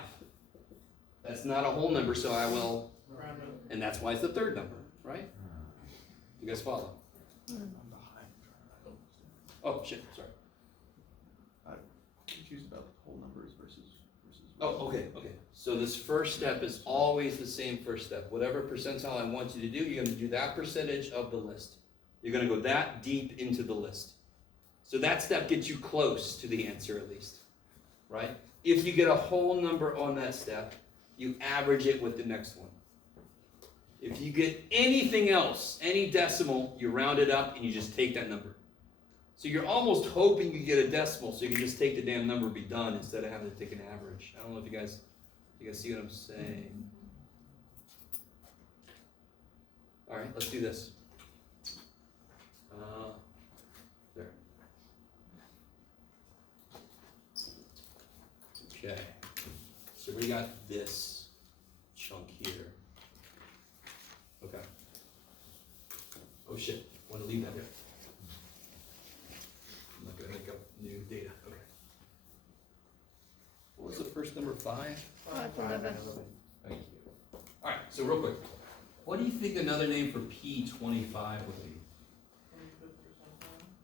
That's not a whole number, so I will, and that's why it's the 3rd number, right? You guys follow? Oh, shit, sorry. I'm confused about whole numbers versus. Oh, okay. So this first step is always the same first step. Whatever percentile I want you to do, you're going to do that percentage of the list. You're going to go that deep into the list. So that step gets you close to the answer at least, right? If you get a whole number on that step, you average it with the next one. If you get anything else, any decimal, you round it up and you just take that number. So you're almost hoping you get a decimal so you can just take the damn number and be done instead of having to take an average. I don't know if you guys see what I'm saying. All right, let's do this. There. Okay. So we got this chunk here. Okay. Oh shit, I want to leave that there. I'm not going to make up new data. Okay. What was the first number? 5? 5, 11. Thank you. All right, so real quick. What do you think another name for P25 would be?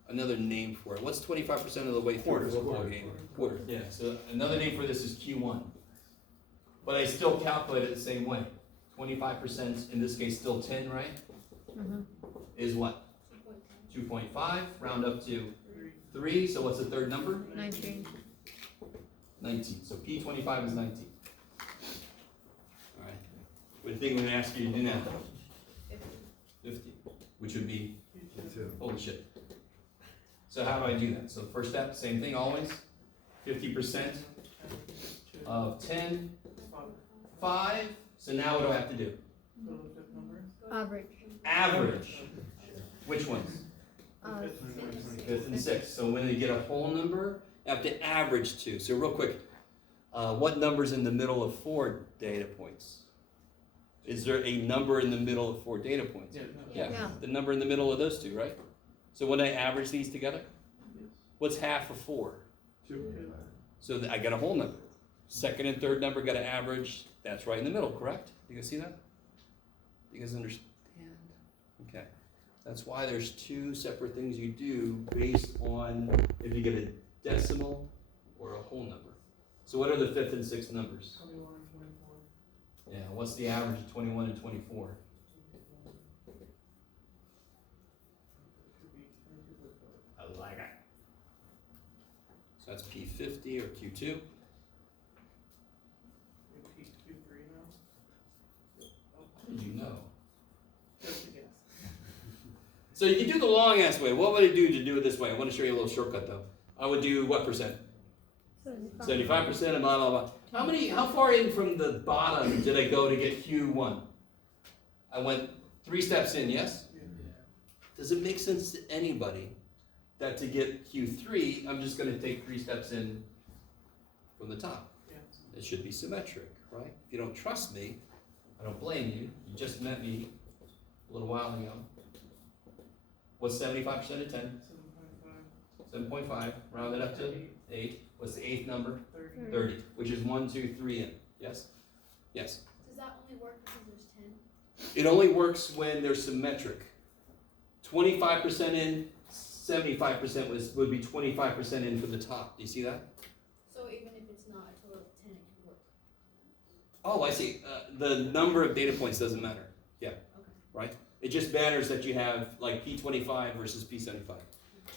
Another name for it. What's 25% of the way through a football game? Quarter. Yeah, so another name for this is Q1. But I still calculate it the same way. 25%, in this case still 10, right? Is what? 2.5, round up to 3, so what's the 3rd number? 19. 19, so P25 is 19. All right, what do you think we're gonna ask you to do now? 50, which would be, holy shit. So how do I do that? So first step, same thing always, 50% of 10, 5, so now what do I have to do? Average. Average. Which ones? 5th and 6th. So when you get a whole number, you have to average 2. So real quick, what number's in the middle of 4 data points? Is there a number in the middle of 4 data points? Yeah. The number in the middle of those 2, right? So when I average these together, what's half of 4? 2. So I got a whole number. 2nd and 3rd number got to average. That's right in the middle, correct? You guys see that? You guys understand? Okay. That's why there's 2 separate things you do based on if you get a decimal or a whole number. So what are the 5th and 6th numbers? 21 and 24. Yeah, what's the average of 21 and 24? I like it. So that's P50 or Q2. Q3 now? How did you know? Just a guess. So you can do the long ass way. What would I do to do it this way? I want to show you a little shortcut though. I would do what percent? 75% and blah blah blah. How far in from the bottom did I go to get Q1? I went 3 steps in, yes? Does it make sense to anybody that to get Q3, I'm just going to take 3 steps in from the top? Yeah. It should be symmetric, right? If you don't trust me, I don't blame you. You just met me a little while ago. What's 75% of 10? 7.5. Round it up to 8. What's the 8th number? 30. Which is 1, 2, 3 in. Yes? Yes. Does that only work because there's 10? It only works when they're symmetric. 25% in, 75% would be 25% in from the top. Do you see that? So even if it's not a total of 10, it can work. Oh, I see. The number of data points doesn't matter. Yeah. Okay. Right? It just matters that you have like P25 versus P75.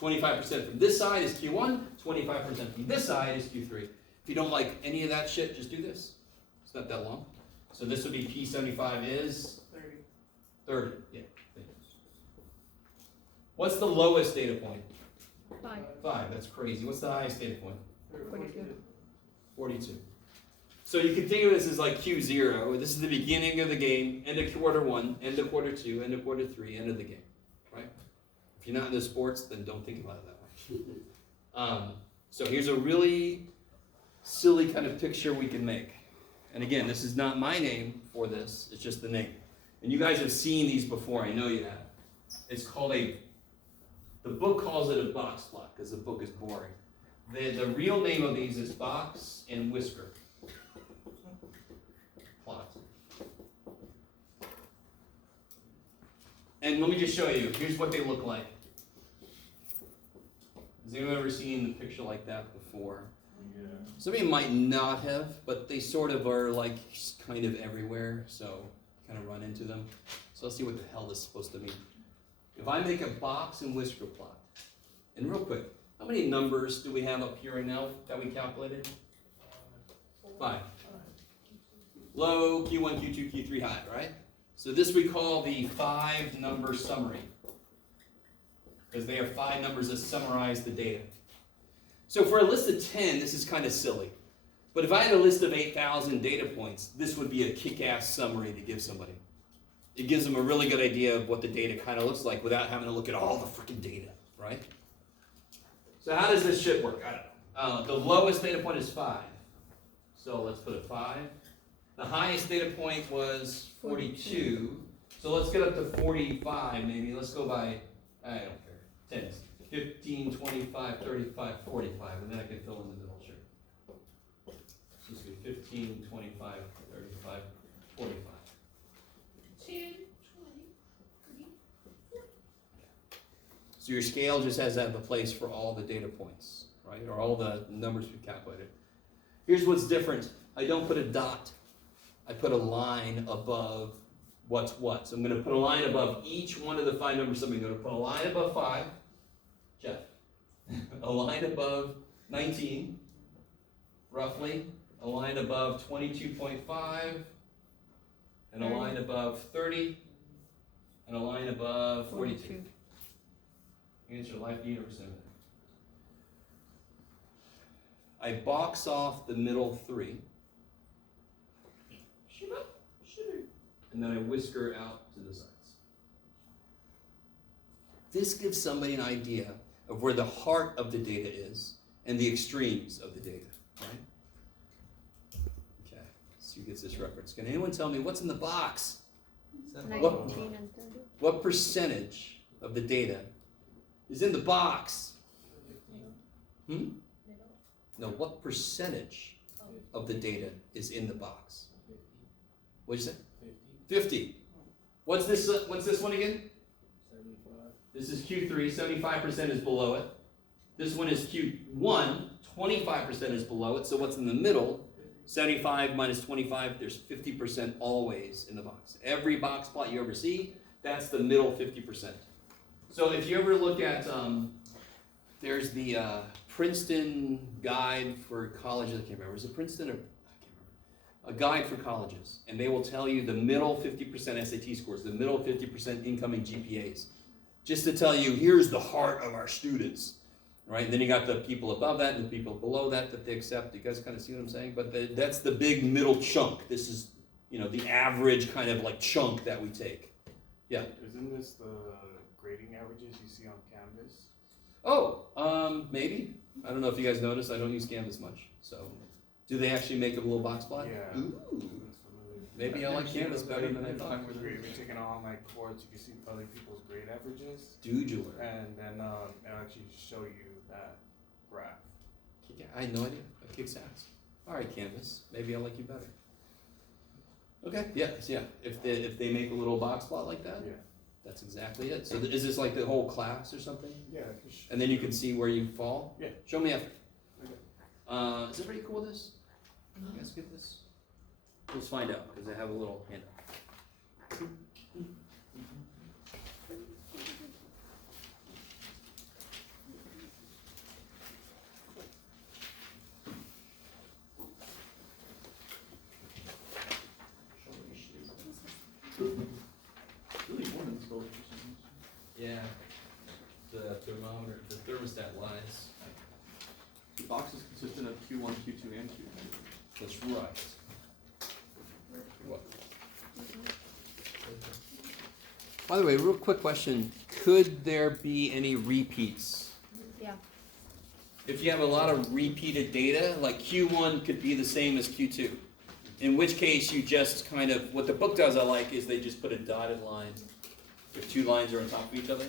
25% from this side is Q1, 25% from this side is Q3. If you don't like any of that shit, just do this. It's not that long. So this would be P75 is 30. Yeah. What's the lowest data point? 5. 5. That's crazy. What's the highest data point? 42. 42. So you can think of this as like Q0. This is the beginning of the game, end of quarter 1, end of quarter 2, end of quarter 3, end of the game. Right? If you're not into sports, then don't think about it that way. So here's a really silly kind of picture we can make. And again, this is not my name for this, it's just the name. And you guys have seen these before, I know you have. It's called the book calls it a box plot because the book is boring. The real name of these is box and whisker plot. And let me just show you, here's what they look like. Has anyone ever seen a picture like that before? Yeah. Some of you might not have, but they sort of are like kind of everywhere, so kind of run into them. So let's see what the hell this is supposed to mean. If I make a box and whisker plot, and real quick, how many numbers do we have up here right now that we calculated? 5. Low, Q1, Q2, Q3 high, right? So this we call the 5-number summary, because they have 5 numbers that summarize the data. So for a list of 10, this is kind of silly. But if I had a list of 8,000 data points, this would be a kick-ass summary to give somebody. It gives them a really good idea of what the data kind of looks like without having to look at all the freaking data, right? So how does this shit work? I don't know. The lowest data point is 5. So let's put a 5. The highest data point was 42. So let's get up to 45 maybe. Let's go by, I don't care, 10s. 15, 25, 35, 45, and then I can fill in the middle, sure. So this would be 15, 25, 35, 45. 10, 20, 30. So your scale just has to have a place for all the data points, right? Or all the numbers we calculated. Here's what's different. I don't put a dot. I put a line above what's what. So I'm going to put a line above each one of the 5 numbers. So I'm going to put a line above 5. Jeff. A line above 19, roughly. A line above 22.5. And a line above 30. And a line above 42. Answer life, the universe, and everything. I box off the middle 3. And then I whisker out to the sides. This gives somebody an idea of where the heart of the data is and the extremes of the data, right? Okay, so who gets this reference? Can anyone tell me what's in the box? 19 and 30. What percentage of the data is in the box? No, what percentage of the data is in the box? What'd you say? 50. What's this one again? 75. This is Q3, 75% is below it. This one is Q1, 25% is below it. So what's in the middle? 75 minus 25, there's 50% always in the box. Every box plot you ever see, that's the middle 50%. So if you ever look at, there's the Princeton guide for colleges, I can't remember, is it Princeton or, I can't remember, a guide for colleges, and they will tell you the middle 50% SAT scores, the middle 50% incoming GPAs. just to tell you, here's the heart of our students, right? And then you got the people above that and the people below that they accept. You guys kind of see what I'm saying? But that's the big middle chunk. This is, the average kind of like chunk that we take. Yeah. Isn't this the grading averages you see on Canvas? Oh, maybe. I don't know if you guys noticed. I don't use Canvas much. So, do they actually make a little box plot? Yeah. Ooh. Maybe I like Canvas better than I thought. If you're taking an online course, you can see other people's grade averages, Doodler. and then it'll actually show you that graph. Yeah, I had no idea. That kicks ass. All right, Canvas. Maybe I like you better. Okay. Yeah. If they make a little box plot like that, Yeah. that's exactly it. So is this like the whole class or something? Yeah. And then you can see where you fall? Yeah. Show me after. Okay. Is everybody cool with this? You guys get this? Let's find out, because I have a little handout. Really warm in this building for some reason. Yeah. The thermometer, the thermostat lies. The box is consistent of Q1, Q2, and Q3. That's right. What? By the way, real quick question. Could there be any repeats? Yeah. If you have a lot of repeated data, like Q1 could be the same as Q2. In which case you just kind of, what the book does I like is they just put a dotted line if two lines are on top of each other.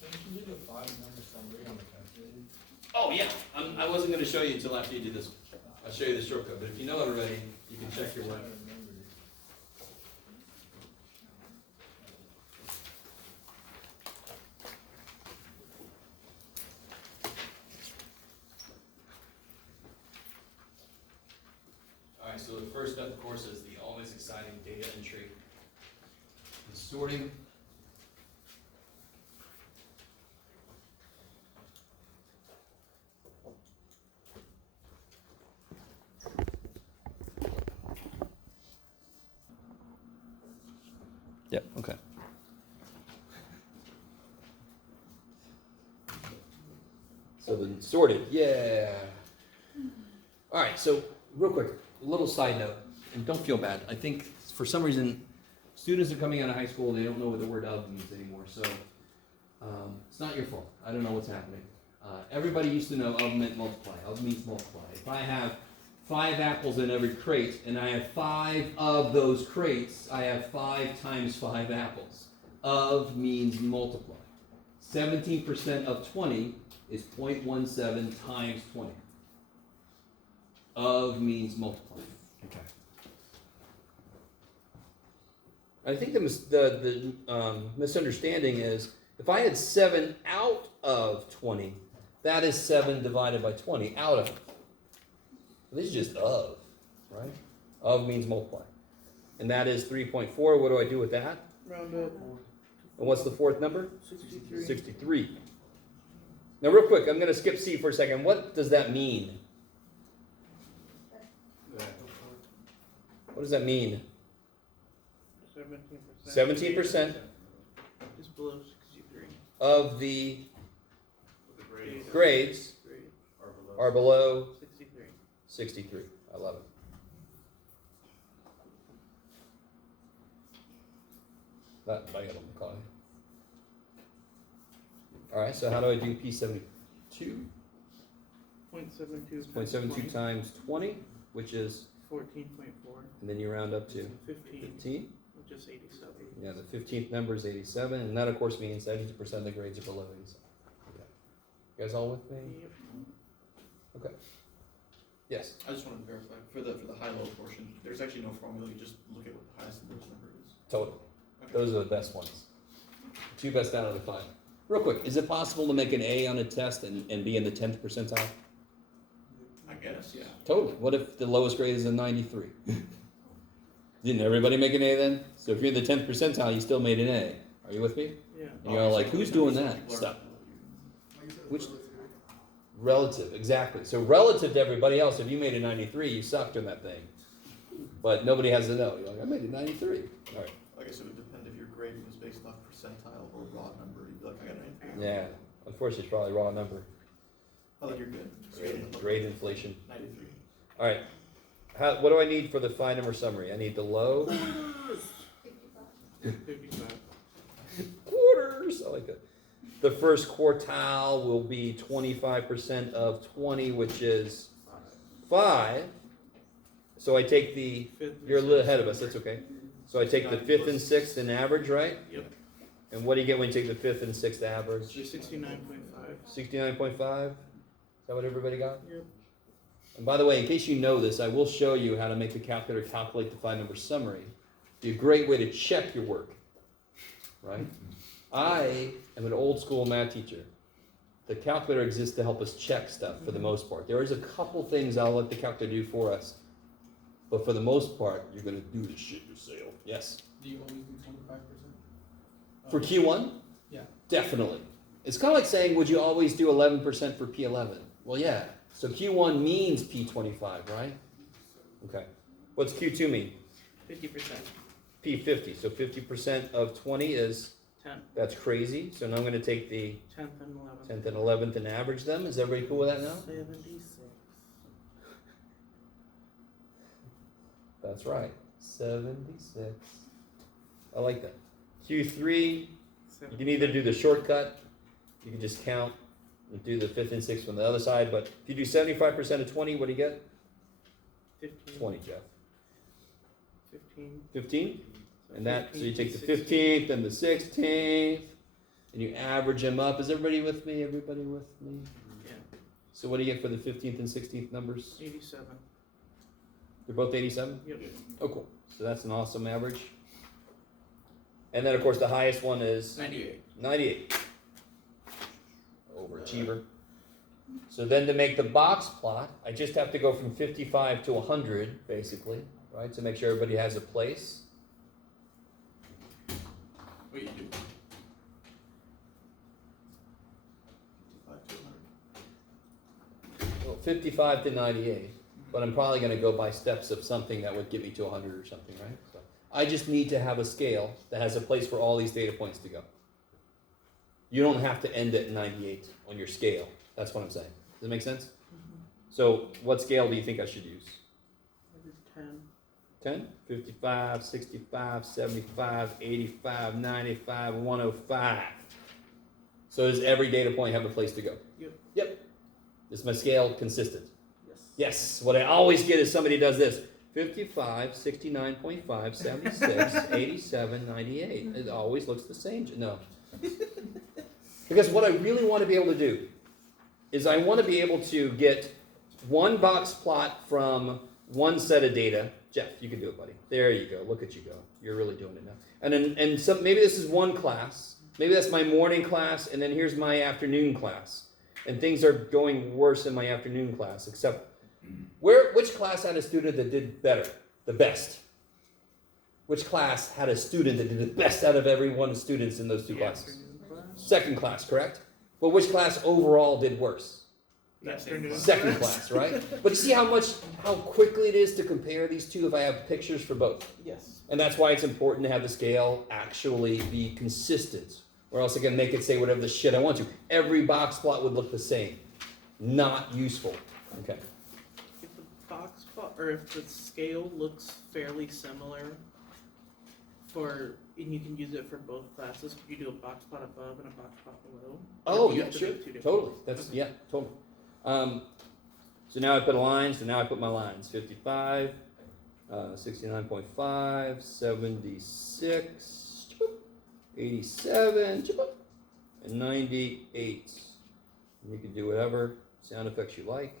Can you do the 5 number summary on the calculator? Oh yeah, I wasn't going to show you until after you do this. I'll show you the shortcut, but if you know it already, you can check your work. Alright, so the first step, of course, is the always exciting data entry and sorting. Yep, okay. So then sorted, yeah. All right, so real quick, a little side note, and don't feel bad. I think for some reason, students are coming out of high school, they don't know what the word of means anymore, so it's not your fault. I don't know what's happening. Everybody used to know of meant multiply. Of means multiply. If I have 5 apples in every crate, and I have 5 of those crates, I have 5 times 5 apples. Of means multiply. 17% of 20 is 0.17 times 20. Of means multiply. Okay. I think the misunderstanding is, if I had 7 out of 20, that is 7 divided by 20, out of. This is just of, right? Of means multiply. And that is 3.4. What do I do with that? Round up. And what's the fourth number? 63. 63. Now real quick, I'm going to skip C for a second. What does that mean? What does that mean? 17%. 17% Just below 63. of the The grades grades are below. are below 63. 63. I love it. That I got McCoy. All right, so how do I do P72? 0.72. 0.72 times 20, which is, 14.4. and then you round up to 15, 15. which is 87. Yeah, the 15th number is 87, and that of course means 72% of the grades are below 87. Okay. You guys all with me? Yep. Okay. Yes. I just wanted to verify, for the high-low portion, there's actually no formula, you just look at what the highest and lowest number is. Totally. Okay. Those are the best ones. 2 best out of the 5. Real quick, is it possible to make an A on a test and be in the 10th percentile? I guess, yeah. Totally. What if the lowest grade is a 93? Didn't everybody make an A then? So if you're in the 10th percentile, you still made an A. Are you with me? Yeah. And you're all like, who's doing that stuff? Which? Relative, exactly. So relative to everybody else, if you made a 93, you sucked in that thing. But nobody has to know. You're like, I made a 93. All right. I guess it would depend if your grading was based off percentile percentile or raw number, you'd be like, I got 93. Yeah, unfortunately, it's probably a raw number. Oh, you're good. Grade inflation. 93. All right. What do I need for the phi number summary? I need the low 55. quarters. I like that. The first quartile will be 25% of 20, which is 5. So I take the, Fifth you're a and little sixth. ahead of us, that's okay. So I take the 5th and 6th and average, right? Yep. And what do you get when you take the 5th and 6th average? 69.5. 69.5? Is that what everybody got? Yep. And by the way, in case you know this, I will show you how to make the calculator calculate the phi number summary. Be a great way to check your work, right? I am an old school math teacher. The calculator exists to help us check stuff for the most part. There is a couple things I'll let the calculator do for us, but for the most part, you're going to do the shit yourself. Yes. Do you always do 25%? For Q1? Yeah. Definitely. It's kind of like saying, would you always do 11% for P11? Well, yeah. So Q1 means P25, right? Okay. What's Q2 mean? 50%. P50. So 50% of 20 is, 10. that's crazy. So now I'm going to take the 10th and 11th. 10th and 11th and average them. Is everybody cool with that now? 76. That's right. 76. I like that. Q3, you can either do the shortcut, you can just count and do the 5th and 6th from the other side, but if you do 75% of 20, what do you get? 15. 20, Jeff. 15. 15? And that, so you 15, take the 16. 15th and the 16th, and you average them up. Is everybody with me? Everybody with me? Yeah. So what do you get for the 15th and 16th numbers? 87. They're both 87? Yep. Oh, cool. So that's an awesome average. And then, of course, the highest one is 98. 98. Overachiever. So then to make the box plot, I just have to go from 55 to 100, basically, right? To make sure everybody has a place. Wait, you do. 55 to 100. Well, 55 to 98. But I'm probably going to go by steps of something that would get me to 100 or something, right? So I just need to have a scale that has a place for all these data points to go. You don't have to end at 98 on your scale. That's what I'm saying. Does that make sense? So what scale do you think I should use? I did 10. 10, 55, 65, 75, 85, 95, 105. So does every data point have a place to go? Yep. Yep. Is my scale consistent? Yes. Yes. What I always get is somebody does this. 55, 69.5, 76, 87, 98. It always looks the same. No. Because what I really want to be able to do is I want to be able to get one box plot from one set of data. Jeff, you can do it, buddy. There you go. Look at you go. You're really doing it now. And then, and some, maybe this is one class. Maybe that's my morning class, and then here's my afternoon class. And things are going worse in my afternoon class, except which class had a student that did better, the best? Which class had a student that did the best out of every one of the students in those two classes? Afternoon class. Second class, correct? But which class overall did worse? The afternoon Second class, right? But you see how quickly it is to compare these two if I have pictures for both. Yes. And that's why it's important to have the scale actually be consistent, or else I can make it say whatever the shit I want to. Every box plot would look the same. Not useful. Okay. If the box plot, or if the scale looks fairly similar and you can use it for both classes, could you do a box plot above and a box plot below? Or Oh, do you yeah, have to sure. make two different Totally. ones? That's, yeah, totally. So now I put a line, so now I put my lines. 55, 69.5, 76, 87, and 98. And you can do whatever sound effects you like.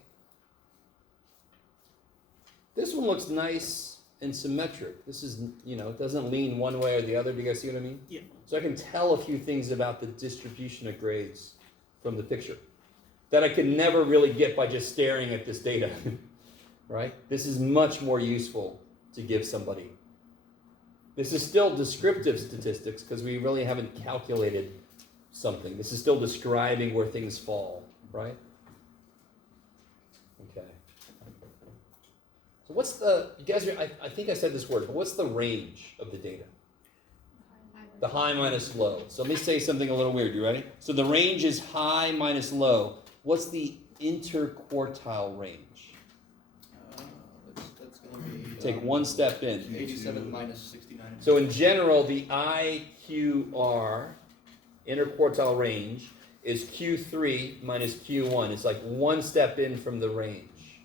This one looks nice and symmetric. This is, it doesn't lean one way or the other. Do you guys see what I mean? Yeah. So I can tell a few things about the distribution of grades from the picture that I could never really get by just staring at this data, right? This is much more useful to give somebody. This is still descriptive statistics because we really haven't calculated something. This is still describing where things fall, right? Okay. So you guys, I think I said this word, but what's the range of the data? The high minus low. So let me say something a little weird. You ready? So the range is high minus low. What's the interquartile range? That's gonna be. Take one step in. 87 minus 69. So in general, the IQR, interquartile range, is Q3 minus Q1. It's like one step in from the range.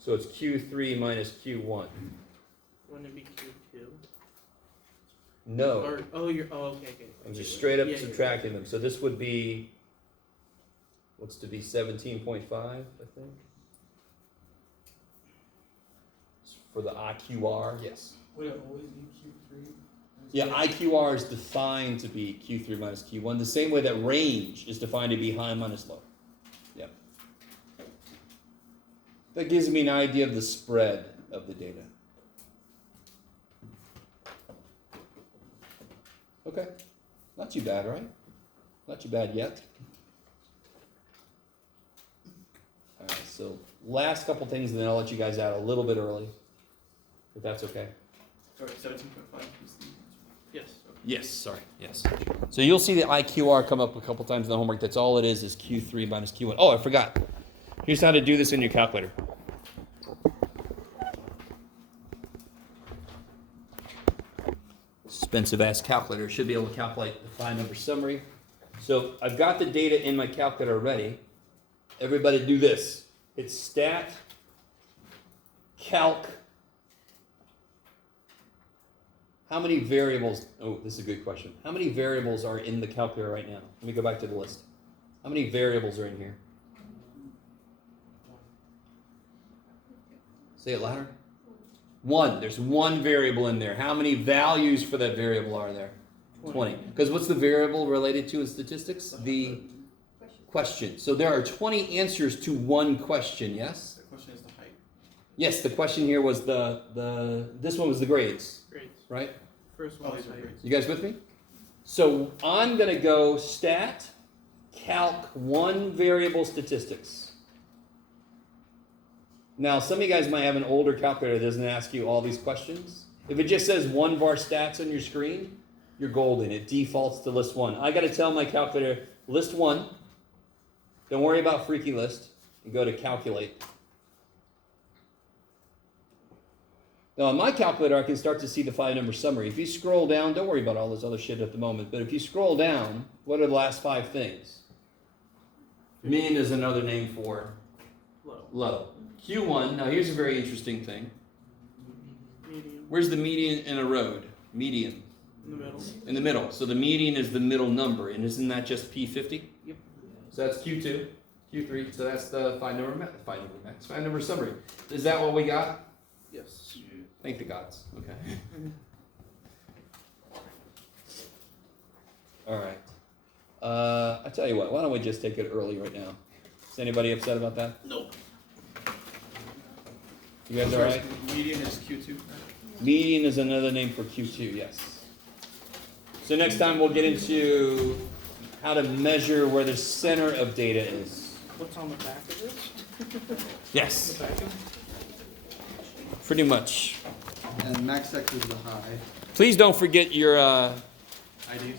So it's Q3 minus Q1. Wouldn't it be Q2? No. Or, okay. I'm just straight up Yeah, subtracting them. So this would be, what's to be 17.5, I think? For the IQR, yes. Would it always be Q3? Yeah, IQR is defined to be Q3 minus Q1, the same way that range is defined to be high minus low. Yeah. That gives me an idea of the spread of the data. Okay, not too bad, right? Not too bad yet. All right, so last couple things, and then I'll let you guys out a little bit early, if that's okay. Sorry, 17.5 is the. Yes. Yes, sorry, yes. So you'll see the IQR come up a couple times in the homework. That's all it is Q3 minus Q1. Oh, I forgot. Here's how to do this in your calculator. Expensive ass calculator. Should be able to calculate the 5-number summary. So I've got the data in my calculator already. Everybody do this. It's stat, calc. How many variables, oh, this is a good question. How many variables are in the calculator right now? Let me go back to the list. How many variables are in here? Say it louder. One. There's one variable in there. How many values for that variable are there? 20. Because what's the variable related to in statistics? The question. So there are 20 answers to one question, yes? The question is the height. Yes, the question here was this one was the grades. Great. Right? First one is these are height. grades. You guys with me? So I'm going to go stat, calc, one variable statistics. Now, some of you guys might have an older calculator that doesn't ask you all these questions. If it just says one var stats on your screen, you're golden. It defaults to list one. I got to tell my calculator, list one. Don't worry about freaky list. And go to calculate. Now, on my calculator, I can start to see the 5-number summary. If you scroll down, don't worry about all this other shit at the moment, but if you scroll down, what are the last 5 things? Min is another name for low. Q1, now here's a very interesting thing. Medium. Where's the median in a road? Median. In the middle. In the middle. So the median is the middle number, and isn't that just P50? Yep. So that's Q2, Q3, so that's the 5-number summary. Is that what we got? Yes. Thank the gods. Okay. All right. I tell you what. Why don't we just take it early right now? Is anybody upset about that? Nope. You guys all right? Median is Q2. Median is another name for Q2. Yes. So next time we'll get into how to measure where the center of data is. What's on the back of this? Yes. The back of Pretty much. And max X is the high. Please don't forget your IDs.